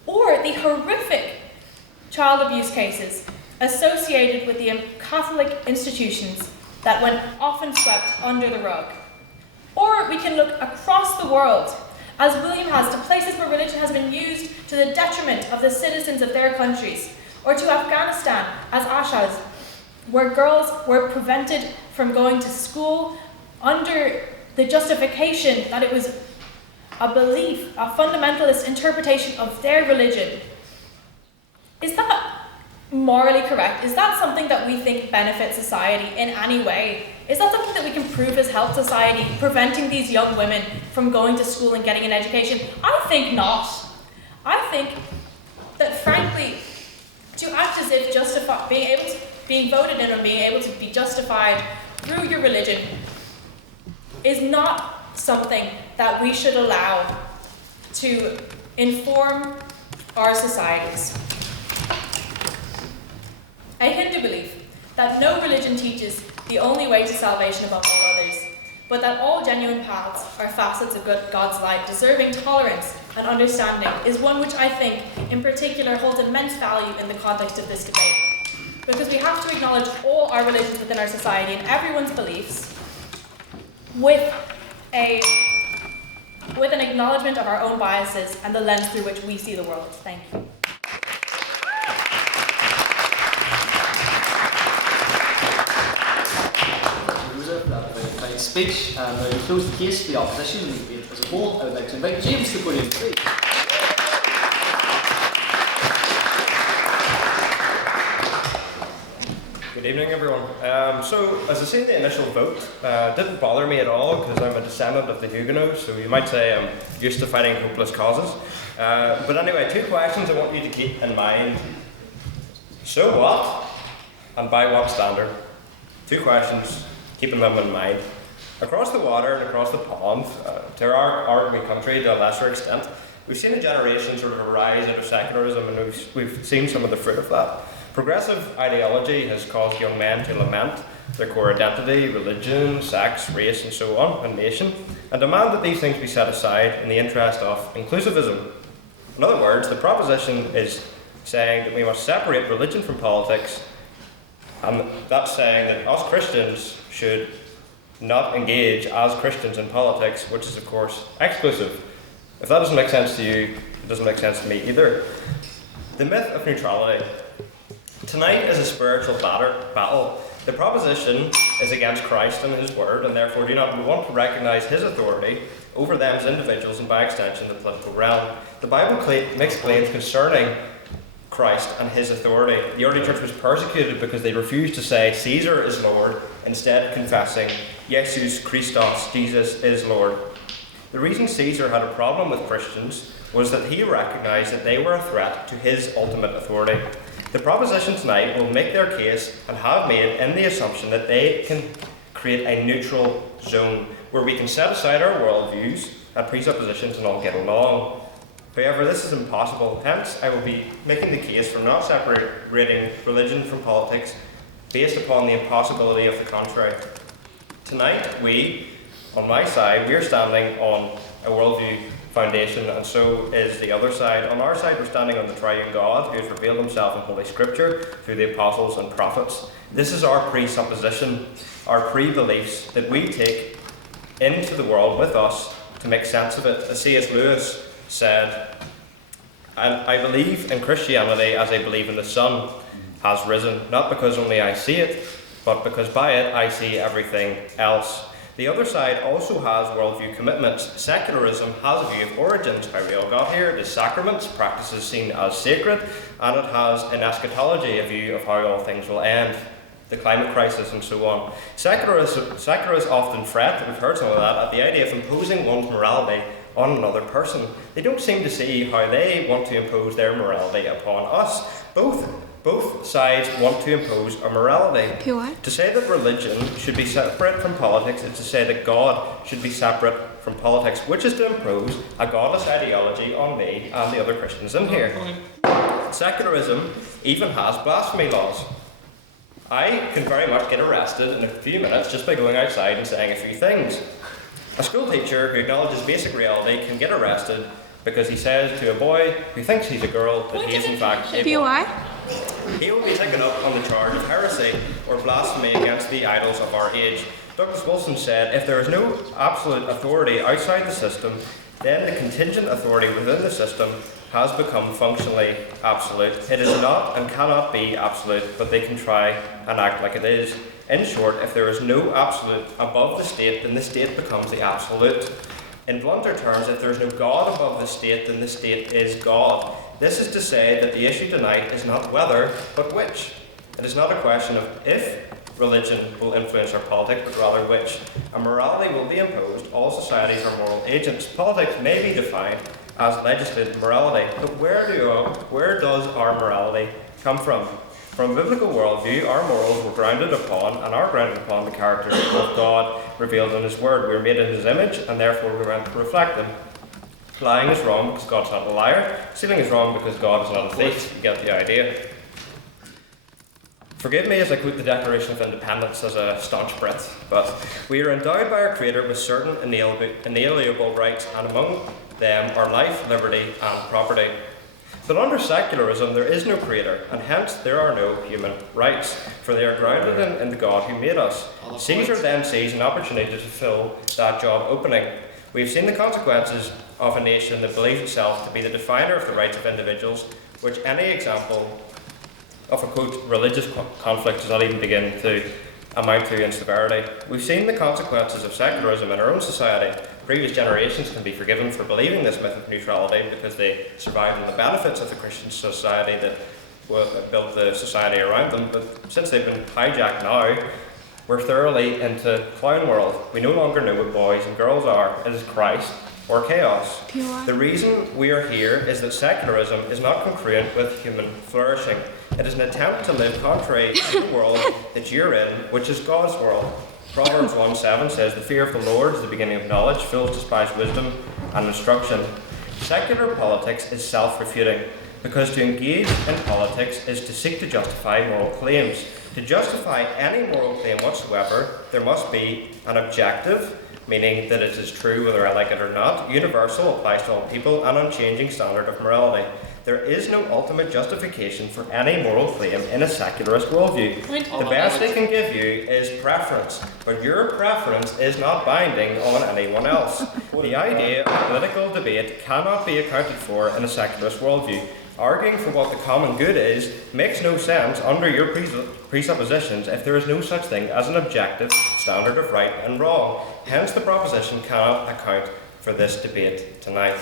Or the horrific child abuse cases associated with the Catholic institutions that went often swept under the rug. Or we can look across the world, as William has, to places where religion has been used to the detriment of the citizens of their countries, or to Afghanistan, as Ashaz, where girls were prevented from going to school under the justification that it was a belief, a fundamentalist interpretation of their religion. Is that morally correct? Is that something that we think benefits society in any way? Is that something that we can prove has helped society, preventing these young women from going to school and getting an education? I think not. I think that, frankly, to act as if being voted in or being able to be justified through your religion is not something that we should allow to inform our societies. A Hindu belief that no religion teaches the only way to salvation above all others, but that all genuine paths are facets of God's light, deserving tolerance and understanding, is one which I think, in particular, holds immense value in the context of this debate. Because we have to acknowledge all our religions within our society and everyone's beliefs with an acknowledgement of our own biases and the lens through which we see the world. Thank you. Rosa, for that very fine speech. And now to close the case for the opposition and the debate as a whole, I would like to invite James to the podium, please. Good evening, everyone. So, as I say, the initial vote didn't bother me at all because I'm a descendant of the Huguenots, so you might say I'm used to fighting hopeless causes. But anyway, 2 questions I want you to keep in mind. So what? And by what standard? 2 questions, keeping them in mind. Across the water and across the pond, to our wee country to a lesser extent, we've seen a generation sort of arise out of secularism, and we've seen some of the fruit of that. Progressive ideology has caused young men to lament their core identity, religion, sex, race, and so on, and nation, and demand that these things be set aside in the interest of inclusivism. In other words, the proposition is saying that we must separate religion from politics, and that's saying that us Christians should not engage as Christians in politics, which is, of course, exclusive. If that doesn't make sense to you, it doesn't make sense to me either. The myth of neutrality. Tonight is a spiritual battle The proposition is against Christ and his word, and therefore do not want to recognize his authority over them as individuals and by extension the political realm. The Bible makes claims concerning Christ and his authority. The early church was persecuted because they refused to say Caesar is Lord, instead confessing Jesus Christos, Jesus is Lord. The reason Caesar had a problem with Christians was that he recognized that they were a threat to his ultimate authority. The proposition tonight will make their case and have made in the assumption that they can create a neutral zone where we can set aside our worldviews and presuppositions and all get along. However, this is impossible. Hence, I will be making the case for not separating religion from politics based upon the impossibility of the contrary. Tonight, on my side, we are standing on a worldview foundation, and so is the other side. On our side, we're standing on the triune God, who has revealed himself in Holy Scripture through the apostles and prophets. This is our presupposition, our pre-beliefs that we take into the world with us to make sense of it. As C.S. Lewis said, "And I believe in Christianity as I believe in the sun has risen, not because only I see it, but because by it I see everything else." The other side also has worldview commitments. Secularism has a view of origins, how we all got here, it is sacraments, practices seen as sacred, and it has in eschatology a view of how all things will end, the climate crisis and so on. Secularists often fret, we've heard some of that, at the idea of imposing one's morality on another person. They don't seem to see how they want to impose their morality upon us. Both sides want to impose a morality. To say that religion should be separate from politics is to say that God should be separate from politics, which is to impose a godless ideology on me and the other Christians in here. Secularism even has blasphemy laws. I can very much get arrested in a few minutes just by going outside and saying a few things. A school teacher who acknowledges basic reality can get arrested because he says to a boy who thinks he's a girl that he is in fact a boy. He will be taken up on the charge of heresy or blasphemy against the idols of our age. Douglas Wilson said, if there is no absolute authority outside the system, then the contingent authority within the system has become functionally absolute. It is not and cannot be absolute, but they can try and act like it is. In short, if there is no absolute above the state, then the state becomes the absolute. In blunter terms, if there is no God above the state, then the state is God. This is to say that the issue tonight is not whether, but which. It is not a question of if religion will influence our politics, but rather which. A morality will be imposed. All societies are moral agents. Politics may be defined as legislative morality, but where does our morality come from? From a biblical worldview, our morals were grounded upon and are grounded upon the character of God revealed in his word. We were made in his image, and therefore we were meant to reflect him. Lying is wrong because God's not a liar. Stealing is wrong because God is not a thief. You get the idea. Forgive me as I quote the Declaration of Independence as a staunch Brit, but we are endowed by our Creator with certain inalienable rights, and among them are life, liberty, and property. But under secularism, there is no Creator, and hence there are no human rights, for they are grounded in the God who made us. Caesar then sees an opportunity to fulfill that job opening. We have seen the consequences of a nation that believes itself to be the definer of the rights of individuals, which any example of a quote religious conflict does not even begin to amount to in severity. We've seen the consequences of secularism in our own society. Previous generations can be forgiven for believing this myth of neutrality because they survived on the benefits of the Christian society that built the society around them, but since they've been hijacked now, we're thoroughly into clown world. We no longer know what boys and girls are. It is Christ or chaos. The reason we are here is that secularism is not congruent with human flourishing. It is an attempt to live contrary to the world that you're in, which is God's world. Proverbs 1:7 says, the fear of the Lord is the beginning of knowledge, fools despise wisdom and instruction. Secular politics is self-refuting, because to engage in politics is to seek to justify moral claims. To justify any moral claim whatsoever, there must be an objective, meaning that it is true whether I like it or not, universal, applies to all people, and unchanging standard of morality. There is no ultimate justification for any moral claim in a secularist worldview. The best they can give you is preference, but your preference is not binding on anyone else. The idea of political debate cannot be accounted for in a secularist worldview. Arguing for what the common good is makes no sense under your presuppositions if there is no such thing as an objective standard of right and wrong. Hence, the proposition cannot account for this debate tonight.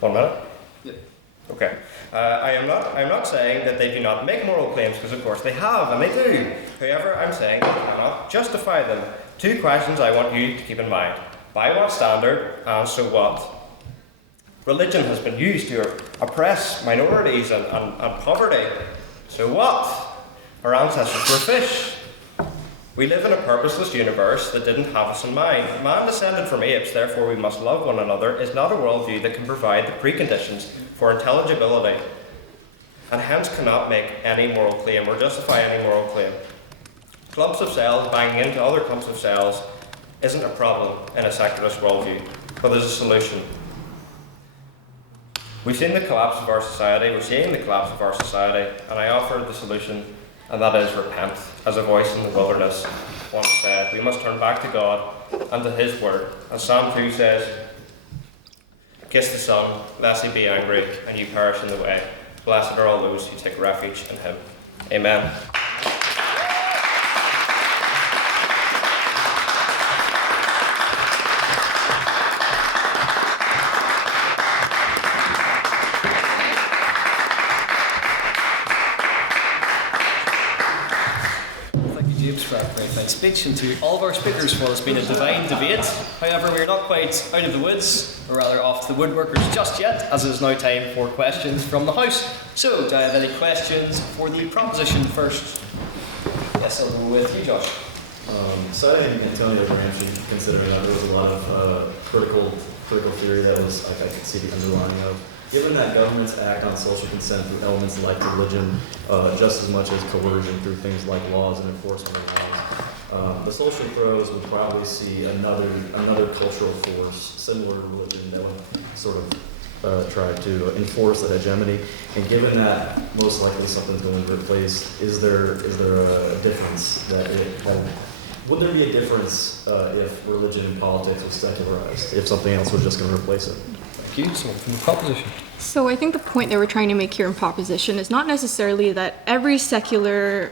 1 minute? Yep. Okay. I am not saying that they do not make moral claims, because of course they have, and they do. However, I'm saying they cannot justify them. 2 questions I want you to keep in mind. By what standard, and so what? Religion has been used to oppress minorities and poverty. So what? Our ancestors were fish. We live in a purposeless universe that didn't have us in mind. Man descended from apes, therefore we must love one another, is not a worldview that can provide the preconditions for intelligibility, and hence cannot make any moral claim or justify any moral claim. Clumps of cells banging into other clumps of cells isn't a problem in a secularist worldview, but there's a solution. We've seen the collapse of our society, we're seeing the collapse of our society, and I offer the solution, and that is repent. As a voice in the wilderness once said, we must turn back to God and to His word. As Psalm 2 says, kiss the Son, lest He be angry, and you perish in the way. Blessed are all those who take refuge in Him. Amen. For a very fine speech, and to all of our speakers for it's been a divine debate. However, we are not quite out of the woods, or rather off to the woodworkers just yet, as it is now time for questions from the House. So, do I have any questions for the proposition first? Yes, I'll go with you, Josh. So I think Antonio Gramsci, considering that there was a lot of critical theory that was I could see the underlying of. Given that governments act on social consent through elements like religion, just as much as coercion through things like laws and enforcement of laws, the social pros would probably see another cultural force similar to religion that would sort of try to enforce that hegemony. And given that most likely something's going to be replaced, is there a difference would there be a difference if religion and politics was secularized, if something else was just going to replace it? Thank you. Someone from the proposition. So I think the point that we're trying to make here in proposition is not necessarily that every secular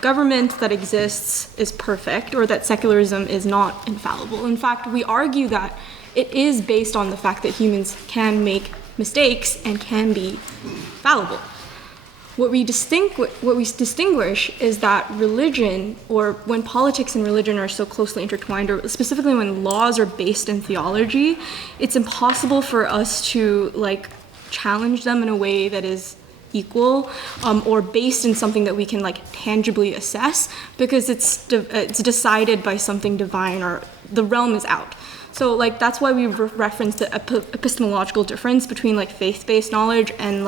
government that exists is perfect, or that secularism is not infallible. In fact, we argue that it is based on the fact that humans can make mistakes and can be fallible. What we distinguish is that religion, or when politics and religion are so closely intertwined, or specifically when laws are based in theology, it's impossible for us to challenge them in a way that is equal, or based in something that we can tangibly assess, because it's decided by something divine, or the realm is out. So that's why we reference the epistemological difference between faith-based knowledge and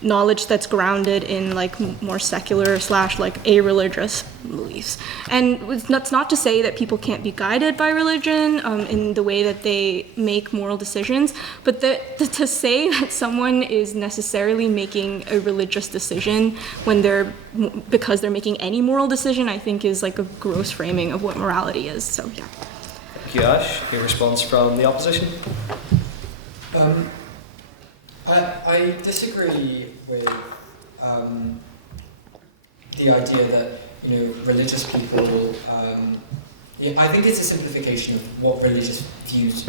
knowledge that's grounded in more secular / a-religious beliefs. And that's not to say that people can't be guided by religion in the way that they make moral decisions, but to say that someone is necessarily making a religious decision because they're making any moral decision, I think is a gross framing of what morality is. So yeah. Thank you, Ash. A response from the opposition? I disagree with the idea that religious people. I think it's a simplification of what religious views,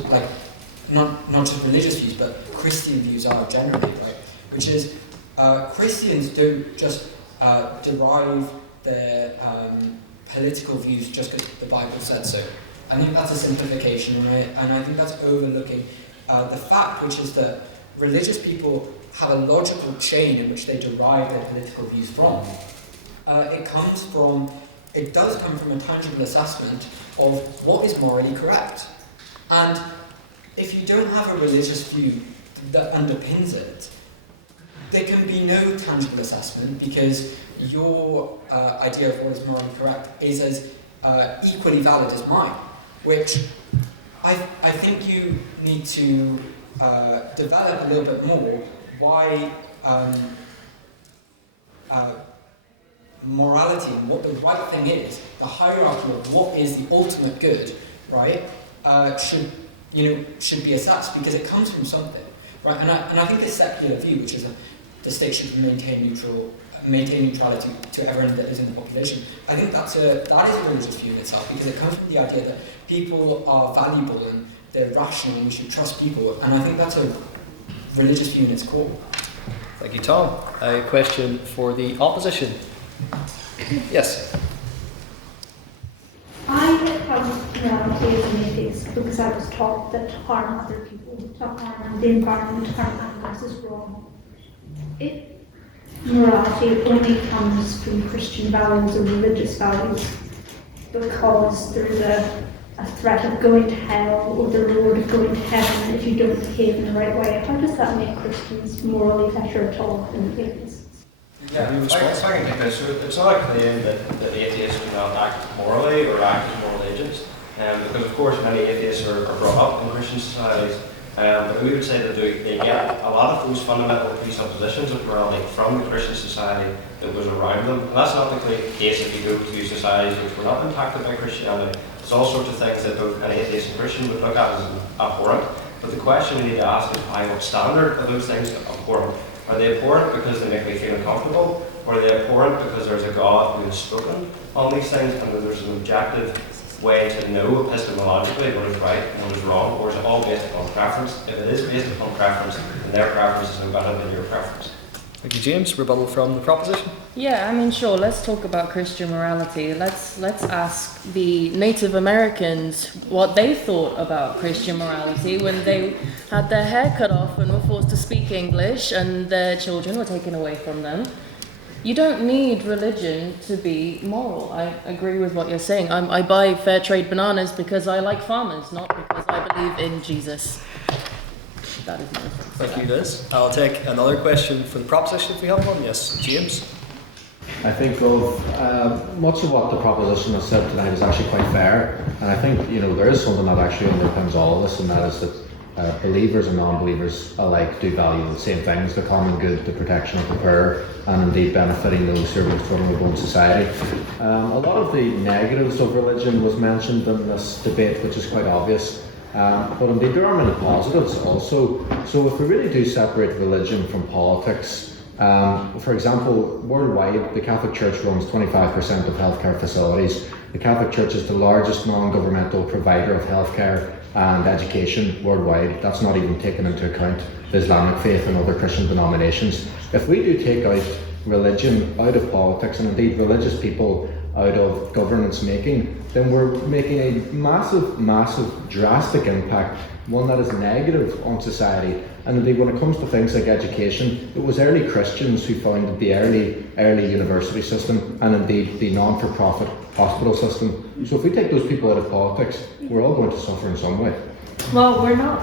not just religious views, but Christian views are generally, right? Which is Christians don't just derive their political views just because the Bible said so. I think that's a simplification, and I think that's overlooking the fact, which is that religious people have a logical chain in which they derive their political views from. It does come from a tangible assessment of what is morally correct. And if you don't have a religious view that underpins it, there can be no tangible assessment, because your idea of what is morally correct is as equally valid as mine, which I think you need to develop a little bit more why morality and what the right thing is, the hierarchy of what is the ultimate good, right, should be assessed, because it comes from something. right? And I think this secular view, which is the state should maintain neutrality to everyone that is in the population, I think that is a religious view in itself, because it comes from the idea that people are valuable and they're rational and we should trust people, and I think that's a religious view in its core. Thank you, Tom. A question for the opposition. Yes. I have morality as an atheist because I was taught that to harm other people, to harm the environment, to harm animals is wrong. If morality only comes from Christian values or religious values because there's a threat of going to hell or the reward of going to heaven if you don't behave in the right way, how does that make Christians morally better at all than atheists? Yeah, if I can take this. So it's not a claim that atheists do not act morally or act as moral agents, because of course many atheists are brought up in Christian societies, but we would say that they get a lot of those fundamental presuppositions of morality from the Christian society that was around them. And that's not the case if you go to societies which were not impacted by Christianity. There's all sorts of things that both an atheist and Christian would look at as abhorrent, but the question we need to ask is by what standard are those things abhorrent? Are they abhorrent because they make me feel uncomfortable? Or are they abhorrent because there's a God who has spoken on these things and that there's an objective way to know epistemologically what is right and what is wrong? Or is it all based upon preference? If it is based upon preference, then their preference is no better than your preference. Thank you, James. Rebuttal from the proposition. Yeah, I mean, sure, let's talk about Christian morality. Let's ask the Native Americans what they thought about Christian morality when they had their hair cut off and were forced to speak English and their children were taken away from them. You don't need religion to be moral. I agree with what you're saying. I buy fair trade bananas because I like farmers, not because I believe in Jesus. That is my reference. Thank you, Liz. I'll take another question for the proposition if we have one. Yes, James. I think of much of what the proposition has said tonight is actually quite fair, and I think there is something that actually underpins all of this, and that is that believers and non-believers alike do value the same things: the common good, the protection of the poor, and indeed benefiting those who are most vulnerable in society. A lot of the negatives of religion was mentioned in this debate, which is quite obvious. But indeed there are many positives also. So if we really do separate religion from politics, for example, worldwide the Catholic Church runs 25% of healthcare facilities. The Catholic Church is the largest non-governmental provider of healthcare and education worldwide. That's not even taking into account the Islamic faith and other Christian denominations. If we do take out religion out of politics, and indeed religious people out of governance making, then we're making a massive, drastic impact, one that is negative on society. And indeed, when it comes to things like education, it was early Christians who founded the early university system, and indeed the non-for-profit hospital system. So if we take those people out of politics, we're all going to suffer in some way. Well, we're not.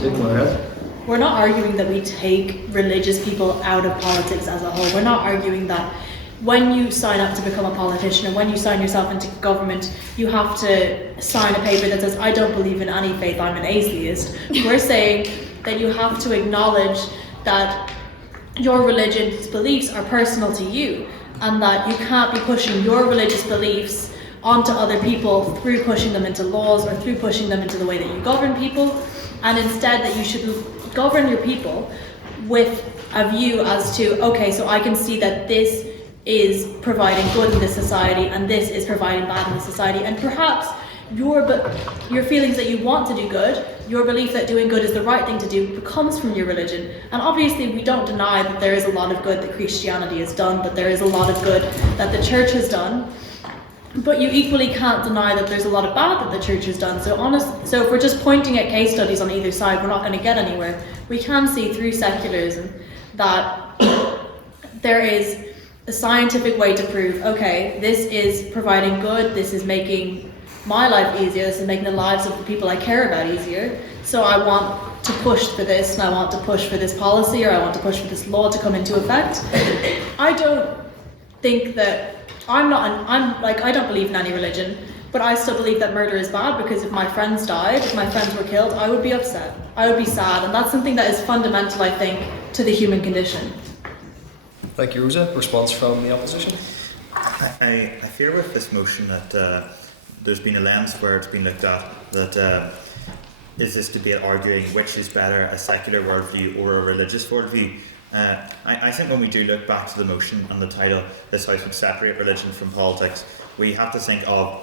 Go ahead. We're not arguing that we take religious people out of politics as a whole. We're not arguing that when you sign up to become a politician and when you sign yourself into government, you have to sign a paper that says, I don't believe in any faith, I'm an atheist. We're saying that you have to acknowledge that your religious beliefs are personal to you, and that you can't be pushing your religious beliefs onto other people through pushing them into laws or through pushing them into the way that you govern people, and instead that you should govern your people with a view as to, okay, so I can see that this is providing good in this society and this is providing bad in this society, and perhaps your feelings that you want to do good, your belief that doing good is the right thing to do, comes from your religion. And obviously we don't deny that there is a lot of good that Christianity has done, that there is a lot of good that the church has done, but you equally can't deny that there's a lot of bad that the church has done. So if we're just pointing at case studies on either side, we're not going to get anywhere. We can see through secularism that there is a scientific way to prove, okay, this is providing good, this is making my life easier, this is making the lives of the people I care about easier, so I want to push for this, and I want to push for this policy, or I want to push for this law to come into effect. I don't think that, I don't believe in any religion, but I still believe that murder is bad, because if my friends died, if my friends were killed, I would be upset, I would be sad, and that's something that is fundamental, I think, to the human condition. Thank you, Rosa. Response from the opposition? I fear with this motion that there's been a lens where it's been looked at that is this debate arguing which is better, a secular worldview or a religious worldview? I think when we do look back to the motion and the title, this House would separate religion from politics, we have to think of,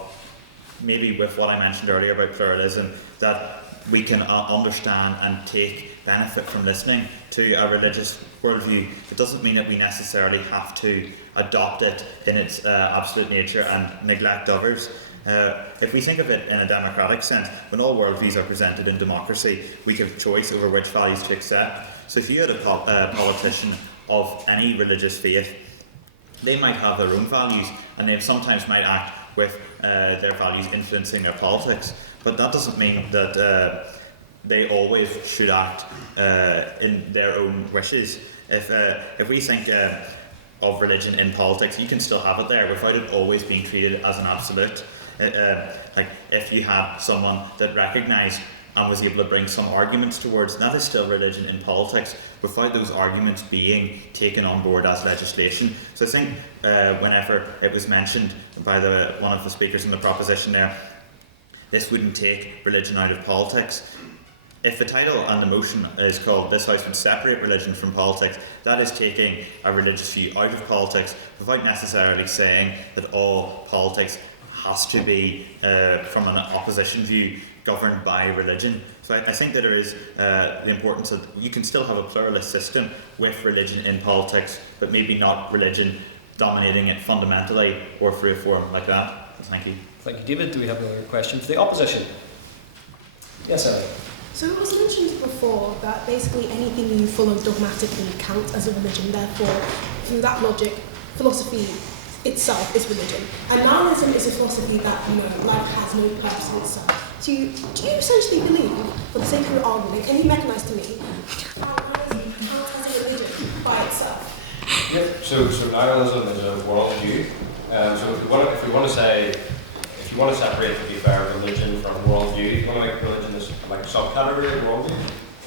maybe with what I mentioned earlier about pluralism, that we can understand and take benefit from listening to a religious worldview. It doesn't mean that we necessarily have to adopt it in its absolute nature and neglect others. If we think of it in a democratic sense, when all worldviews are presented in democracy, we give choice over which values to accept. So if you had a politician of any religious faith, they might have their own values, and they sometimes might act with their values influencing their politics. But that doesn't mean that they always should act in their own wishes. If we think of religion in politics, you can still have it there without it always being treated as an absolute. Like if you had someone that recognised and was able to bring some arguments towards, that is still religion in politics, without those arguments being taken on board as legislation. So I think whenever it was mentioned by one of the speakers in the proposition there, this wouldn't take religion out of politics. If the title and the motion is called "This House would separate religion from politics," that is taking a religious view out of politics without necessarily saying that all politics has to be, from an opposition view, governed by religion. So I think that there is the importance of, you can still have a pluralist system with religion in politics, but maybe not religion dominating it fundamentally or through a form like that. Thank you. Thank you, David. Do we have another question for the opposition? Yes, Ellie. So it was mentioned before that basically anything you follow dogmatically counts as a religion, therefore, through that logic, philosophy itself is religion. And nihilism is a philosophy that, life has no purpose in itself. So do you essentially believe, for the sake of your argument, can you recognise to me, nihilism counts as a religion by itself? Yep, so nihilism is a worldview. So if you want to separate, to be fair, religion from worldview, you want to make religion as like a subcategory of worldview.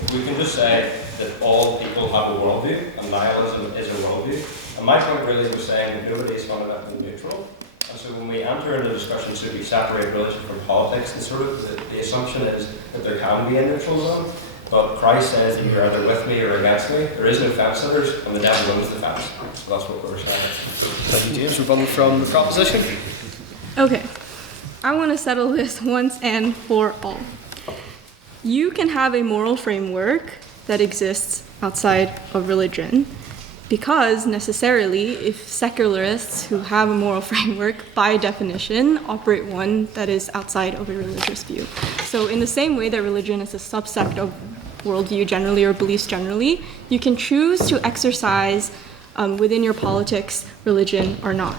If we can just say that all people have a worldview, and nihilism is a worldview. And my point really was saying that nobody is fundamentally neutral. And so when we enter into discussion, should we separate religion from politics, and sort of the assumption is that there can be a neutral zone. But Christ says that you're either with me or against me. There is no fence sitters, and the devil owns the fence. So that's what we're saying. Thank you, James. We're from the proposition. Okay, I want to settle this once and for all. You can have a moral framework that exists outside of religion, because necessarily, if secularists who have a moral framework, by definition, operate one that is outside of a religious view. So in the same way that religion is a subsect of worldview generally, or beliefs generally, you can choose to exercise within your politics religion or not.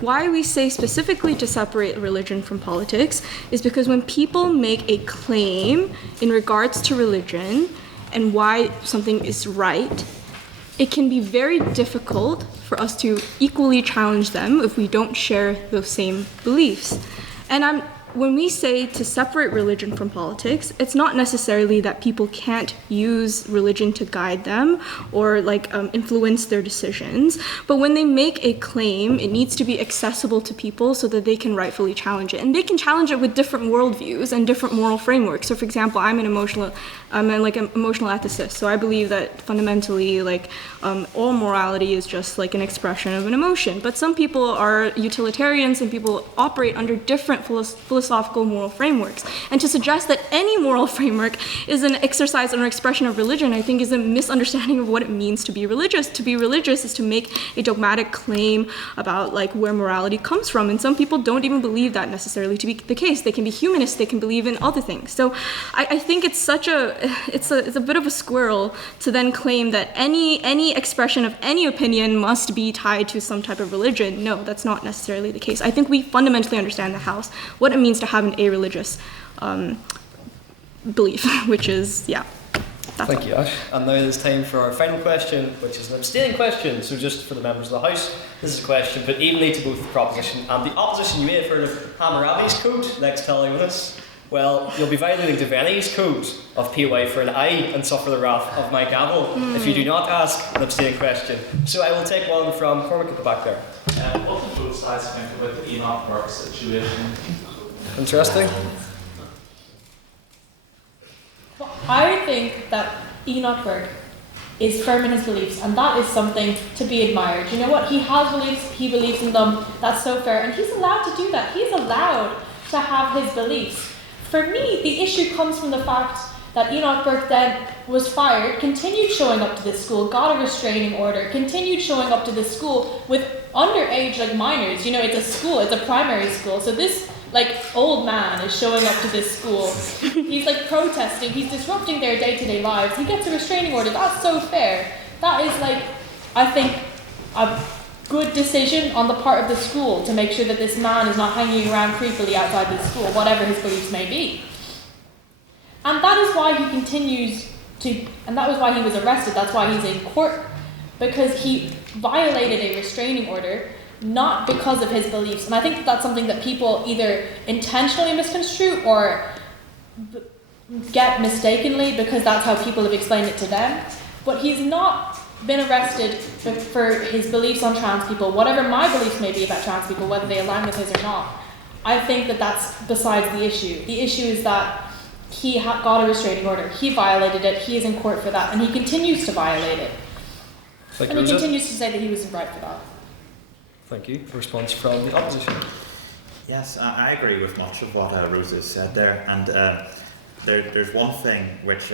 Why we say specifically to separate religion from politics is because when people make a claim in regards to religion and why something is right, it can be very difficult for us to equally challenge them if we don't share those same beliefs. And when we say to separate religion from politics, it's not necessarily that people can't use religion to guide them or influence their decisions, but when they make a claim, it needs to be accessible to people so that they can rightfully challenge it. And they can challenge it with different worldviews and different moral frameworks. So for example, I'm an emotional ethicist, so I believe that fundamentally all morality is just like an expression of an emotion. But some people are utilitarians and people operate under different philosophical moral frameworks. And to suggest that any moral framework is an exercise or expression of religion, I think is a misunderstanding of what it means to be religious. To be religious is to make a dogmatic claim about where morality comes from. And some people don't even believe that necessarily to be the case. They can be humanists, they can believe in other things. So I think it's a bit of a squirrel to then claim that any expression of any opinion must be tied to some type of religion. No, that's not necessarily the case. I think we fundamentally understand the House, what it means to have an a-religious belief, which is, Thank you, Ash. And now it's time for our final question, which is an abstaining question. So just for the members of the House, this is a question put evenly to both the proposition and the opposition. You may have heard of Hammurabi's code, next telling with us. Well, you'll be violating Deveni's code of POI for an eye and suffer the wrath of my gavel if you do not ask an abstaining question. So I will take one from McCormack at the back there. What do both sides think about the Enoch Burke situation? Interesting. I think that Enoch Burke is firm in his beliefs, and that is something to be admired. You know what? He has beliefs, he believes in them, that's so fair, and he's allowed to do that. He's allowed to have his beliefs. For me, the issue comes from the fact that Enoch Burke then was fired, continued showing up to this school, got a restraining order, continued showing up to this school with underage, like minors. You know, it's a school, it's a primary school, so this old man is showing up to this school. He's protesting, he's disrupting their day-to-day lives. He gets a restraining order. That's so fair. That is I think a good decision on the part of the school to make sure that this man is not hanging around creepily outside the school, whatever his beliefs may be. And that is why he continues to, and that was why he was arrested. That's why he's in court, because he violated a restraining order, not because of his beliefs. And I think that's something that people either intentionally misconstrue or get mistakenly, because that's how people have explained it to them. But he's not been arrested for his beliefs on trans people, whatever my beliefs may be about trans people, whether they align with his or not. I think that that's besides the issue. The issue is that he got a restraining order, he violated it, he is in court for that, and he continues to violate it. Thank and you, he Rosa. continues to say that he was right for that. Thank you. A response from the opposition. Yes, I agree with much of what Rosa said there, and there's one thing which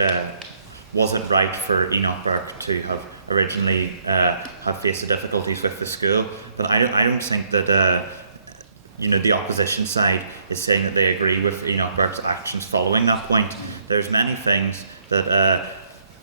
wasn't right for Enoch Burke to have originally have faced the difficulties with the school, but I don't think that the opposition side is saying that they agree with Enoch Burke's actions following that point. There's many things that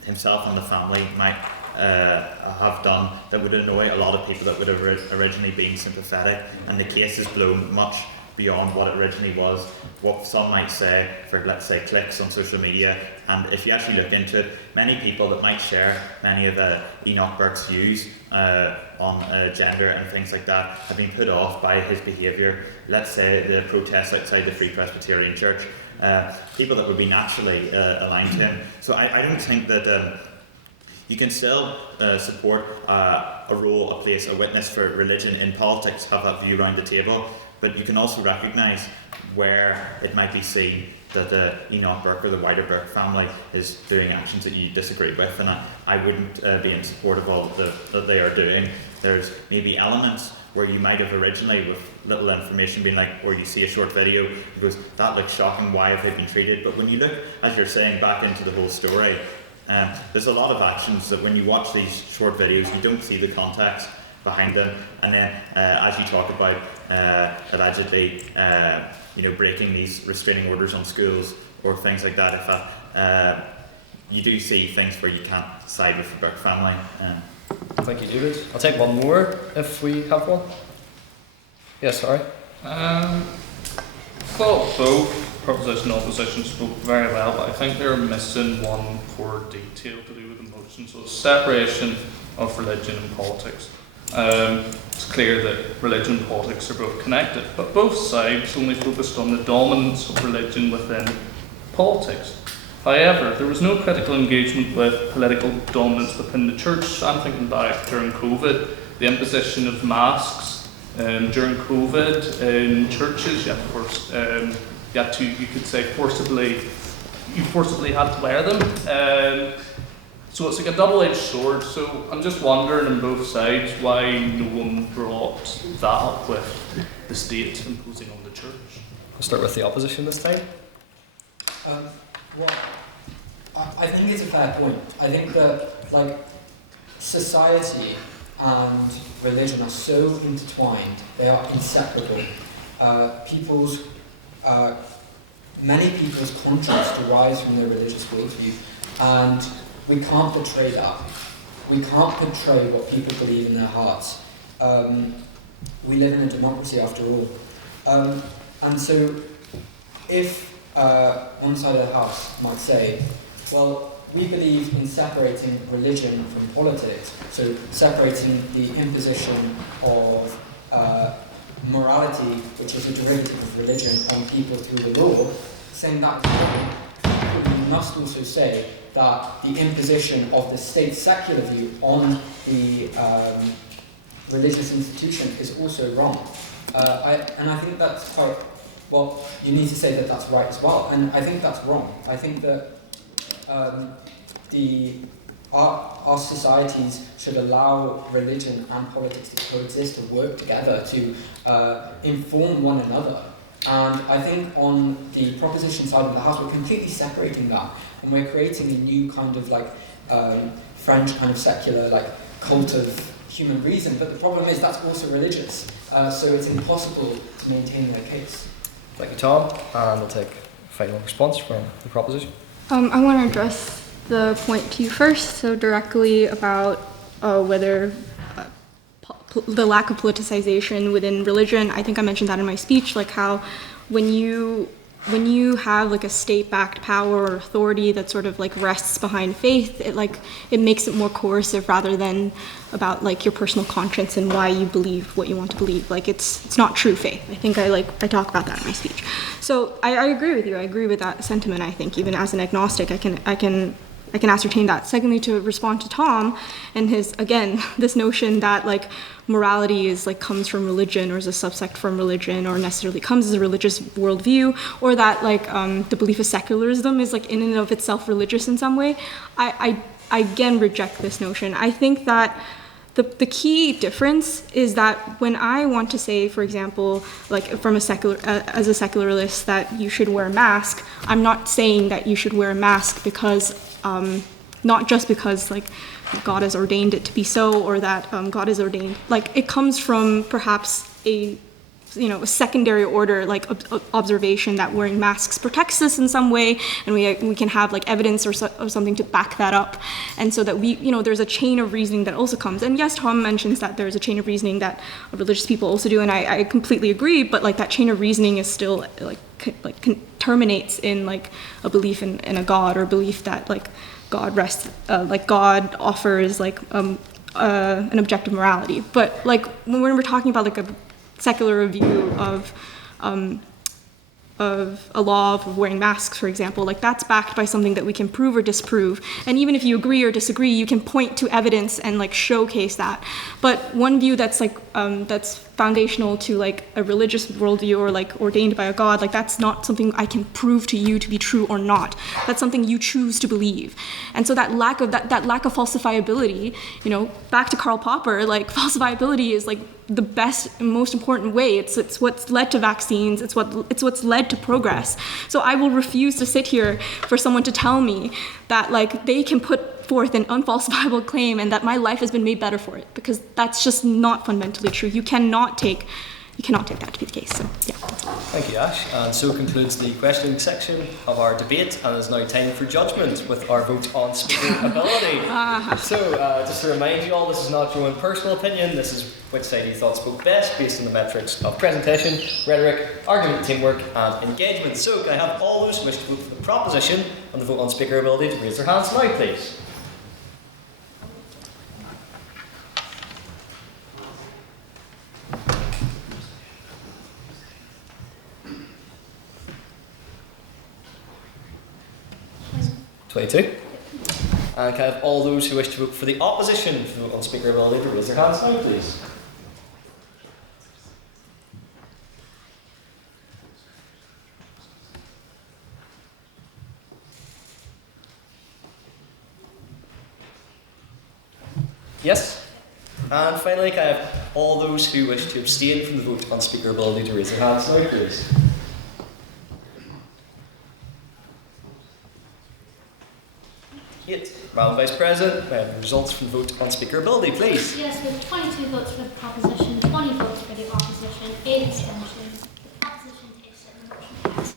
himself and the family might have done that would annoy a lot of people that would have originally been sympathetic, and the case has blown much beyond what it originally was, what some might say for, let's say, clicks on social media. And if you actually look into it, many people that might share many of Enoch Burke's views on gender and things like that have been put off by his behaviour. Let's say the protests outside the Free Presbyterian Church, people that would be naturally aligned to him. So I don't think that you can still support a role, a place, a witness for religion in politics, have that view around the table, but you can also recognise where it might be seen that Enoch Burke or the wider Burke family is doing actions that you disagree with, and I wouldn't be in support of all that they are doing. There's maybe elements where you might have originally, with little information, been like, or you see a short video, it goes, that looks shocking, why have they been treated? But when you look, as you're saying, back into the whole story, there's a lot of actions that when you watch these short videos, you don't see the context behind them, and then as you talk about allegedly breaking these restraining orders on schools or things like that, if you do see things where you can't side with the Burke family. Thank you, David. I'll take one more if we have one. Yes, sorry. Well, both proposition and opposition spoke very well, but I think they're missing one core detail to do with emotion. So separation of religion and politics. It's clear that religion and politics are both connected, but both sides only focused on the dominance of religion within politics. However, there was no critical engagement with political dominance within the church. I'm thinking back during COVID, the imposition of masks during COVID in churches. You could say forcibly had to wear them. So it's like a double-edged sword. So I'm just wondering on both sides why no one brought that up with the state imposing on the church. I'll start with the opposition this time. Well, I think it's a fair point. I think that society and religion are so intertwined; they are inseparable. Many people's conscience derives from their religious worldview, and we can't betray that. We can't betray what people believe in their hearts. We live in a democracy after all. And so if one side of the house might say, well, we believe in separating religion from politics, so separating the imposition of morality, which is a derivative of religion, on people through the law, saying that we must also say that the imposition of the state secular view on the religious institution is also wrong. And I think that's quite, well, you need to say that that's right as well, and I think that's wrong. I think that our societies should allow religion and politics to coexist, to work together, to inform one another. And I think on the proposition side of the house, we're completely separating that, and we're creating a new kind of French kind of secular cult of human reason. But the problem is that's also religious, so it's impossible to maintain that case. Thank you, Tom. And we'll take a final response from the proposition. I want to address the point to you first, so directly about whether the lack of politicization within religion. I think I mentioned that in my speech, how when you have a state-backed power or authority that sort of rests behind faith, it makes it more coercive rather than about your personal conscience and why you believe what you want to believe. It's not true faith. I think I talk about that in my speech. So I agree with you. I agree with that sentiment. I think even as an agnostic, I can ascertain that. Secondly, to respond to Tom and his, again, this notion that morality is comes from religion or is a subsect from religion or necessarily comes as a religious worldview, or that the belief of secularism is in and of itself religious in some way, I again reject this notion. I think that the key difference is that when I want to say, for example, from a as a secularist, that you should wear a mask, I'm not saying that you should wear a mask because not just because God has ordained it to be so, or that God has ordained, it comes from perhaps a secondary order observation that wearing masks protects us in some way, and we can have evidence or something to back that up, and so that there's a chain of reasoning that also comes. And yes, Tom mentions that there's a chain of reasoning that religious people also do, and I completely agree, but that chain of reasoning is still terminates in a belief in a God, or a belief that God rests, God offers an objective morality. But when we're talking about a secular review of a law of wearing masks, for example, that's backed by something that we can prove or disprove. And even if you agree or disagree, you can point to evidence and showcase that. But one view that's that's foundational to a religious worldview or ordained by a God, that's not something I can prove to you to be true or not. That's something you choose to believe. And so that lack of falsifiability, back to Karl Popper, falsifiability is the best and most important way. It's what's led to vaccines. It's what's led to progress. So I will refuse to sit here for someone to tell me that they can put forth an unfalsifiable claim and that my life has been made better for it, because that's just not fundamentally true. You cannot take that to be the case. So yeah. Thank you, Ash. And so concludes the questioning section of our debate, and it's now time for judgment with our vote on speaking ability. So just to remind you all, this is not your own personal opinion. This is which side you thought spoke best based on the metrics of presentation, rhetoric, argument, teamwork, and engagement. So can I have all those who wish to vote for the proposition on the vote on speaker ability to raise their hands now, please? And can I have all those who wish to vote for the opposition to the vote on speaker ability to raise their hands now, please? Yes? And finally, can I have all those who wish to abstain from the vote on speaker ability to raise their hands now, please? Madam Vice President, may I have the results from the vote on speaker ability, please? Yes, with 22 votes for the proposition, 20 votes for the opposition, 8 abstentions. The proposition is set in motion passed.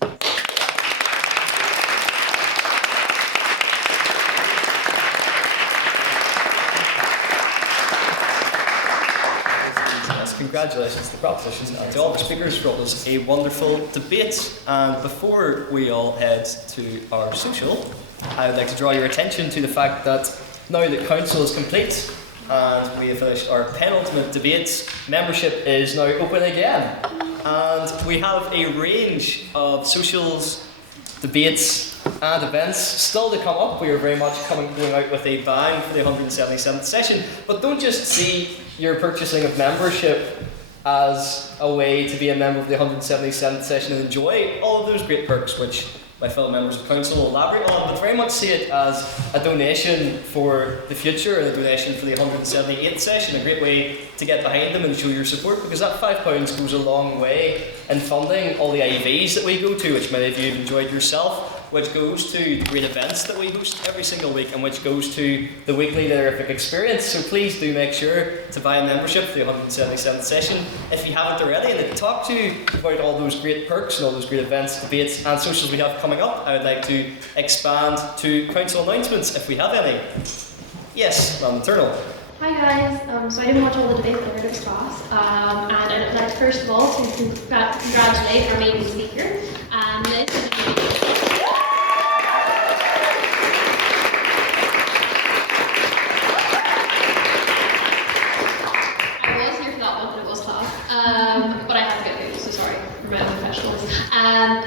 Yes, congratulations to the proposition and to all the speakers for all this a wonderful debate. And before we all head to our social, I would like to draw your attention to the fact that now that council is complete and we have finished our penultimate debates, membership is now open again. And we have a range of socials, debates and events still to come up. We are very much going out with a bang for the 177th session. But don't just see your purchasing of membership as a way to be a member of the 177th session and enjoy all of those great perks which my fellow members of council will elaborate on, but very much see it as a donation for the future, and a donation for the 178th session, a great way to get behind them and show your support, because that £5 goes a long way in funding all the IVs that we go to, which many of you have enjoyed yourself, which goes to the great events that we host every single week, and which goes to the weekly Literarific experience. So please do make sure to buy a membership for the 177th session if you haven't already. And to talk to you about all those great perks and all those great events, debates and socials we have coming up, I would like to expand to council announcements if we have any. Yes, Madam Maternal. Hi guys, so I didn't watch all the debate but I heard it was class, and I'd like first of all to congratulate our main speaker, Liz. I was here for that one, but it was class, but I had to get moved, so sorry for my own professionals.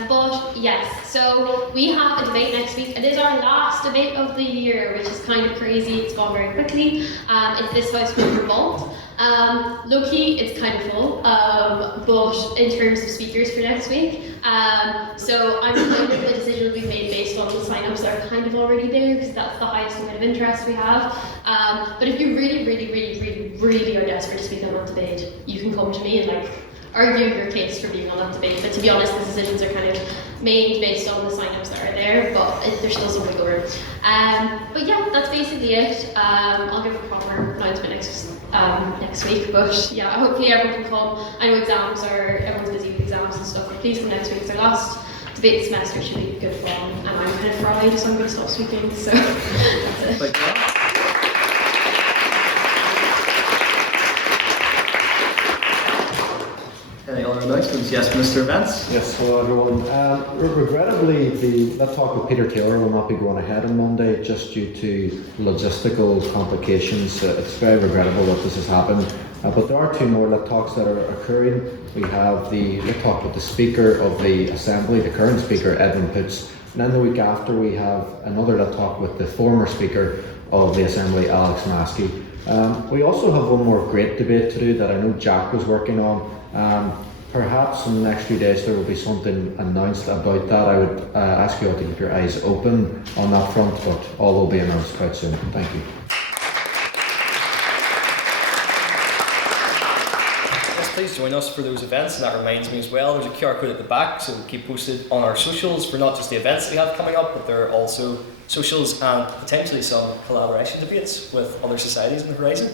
But yes, so we have a debate next week. It is our last debate of the year, which is kind of crazy. It's gone very quickly. It's this house with Revolt. Low-key, it's kind of full, but in terms of speakers for next week, so I'm kind of, the decision will be made based on the sign-ups that are kind of already there, because that's the highest amount of interest we have. But if you really are desperate to speak on that debate, you can come to me and like argue your case for being on that debate. But to be honest, the decisions are kind of made based on the sign-ups that are there, but there's still some wiggle room. But yeah, that's basically it. I'll give a proper announcement next week, but yeah, hopefully everyone can come. I know everyone's busy with exams and stuff, but please come next week. It's our last debate this semester, should be good fun, and I'm kind of fried, so I'm going to stop speaking, so that's it. Any other announcements? Yes, Mr. Events. Yes, hello everyone. Regrettably, the talk with Peter Taylor will not be going ahead on Monday just due to logistical complications. It's very regrettable that this has happened. But there are two more lit talks that are occurring. We have the lit talk with the Speaker of the Assembly, the current Speaker, Edwin Poots. And then the week after we have another lit talk with the former Speaker of the Assembly, Alex Maskey. We also have one more great debate to do that I know Jack was working on. Perhaps in the next few days there will be something announced about that. I would ask you all to keep your eyes open on that front, but all will be announced quite soon. Thank you. Yes, please join us for those events, and that reminds me as well, there's a QR code at the back, so we'll keep posted on our socials for not just the events we have coming up, but there are also socials and potentially some collaboration debates with other societies on the horizon.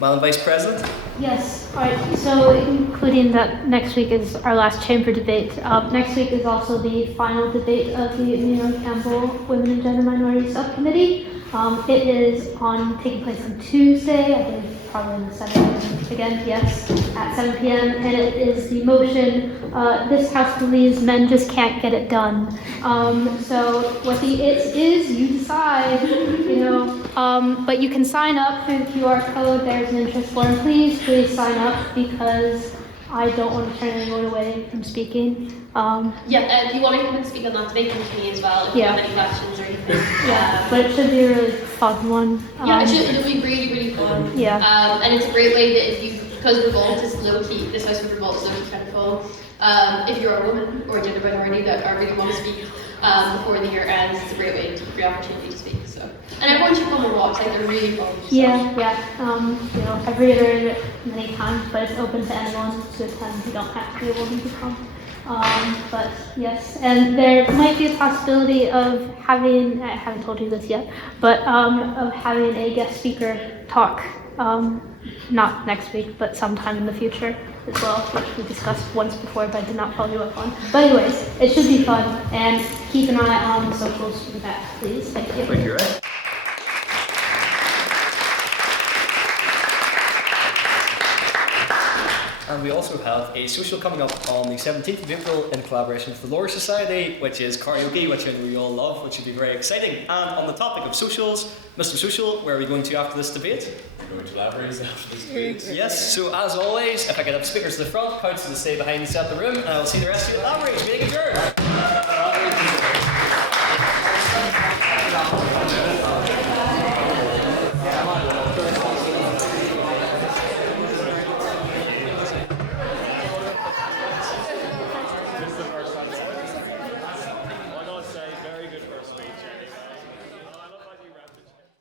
Madam Vice President? Yes, alright, so including that next week is our last chamber debate. Next week is also the final debate of the Campbell Women and Gender Minorities Subcommittee. It is taking place on Tuesday, I believe probably in the Senate again, yes, at 7 p.m. And it is the motion, this House believes men just can't get it done. So what the it is, you decide, but you can sign up through the QR code. There's an interest form. Please sign up, because I don't want to turn anyone away from speaking. If you want to come and speak on that debate, come to me as well if you have any questions or anything. But it should be a really fun one. It'll be really fun. And it's a great way that because Revolt is low-key, this house with Revolt is low-key kind of full. If you're a woman or a gender minority that really want to speak before the year ends, it's a great way to give you the opportunity to speak. So, and everyone should come and watch, they're really fun. I've reiterated it many times, but it's open to anyone to attend. You don't have to be a woman to come. But yes, and there might be a possibility of having, I haven't told you this yet, but of having a guest speaker talk, not next week, but sometime in the future as well, which we discussed once before, but I did not follow you up on. But anyways, it should be fun, and keep an eye on the socials for that, please. Thank you. Thank you, right? And we also have a social coming up on the 17th of April in collaboration with the Laura Society, which is karaoke, which I know you all love, which should be very exciting. And on the topic of socials, Mr. Social, where are we going to after this debate? We're going to libraries after this debate. Yes, so as always, if I get up speakers to the front, council to stay behind and set the room, and I will see the rest of you at libraries. Meeting adjourned.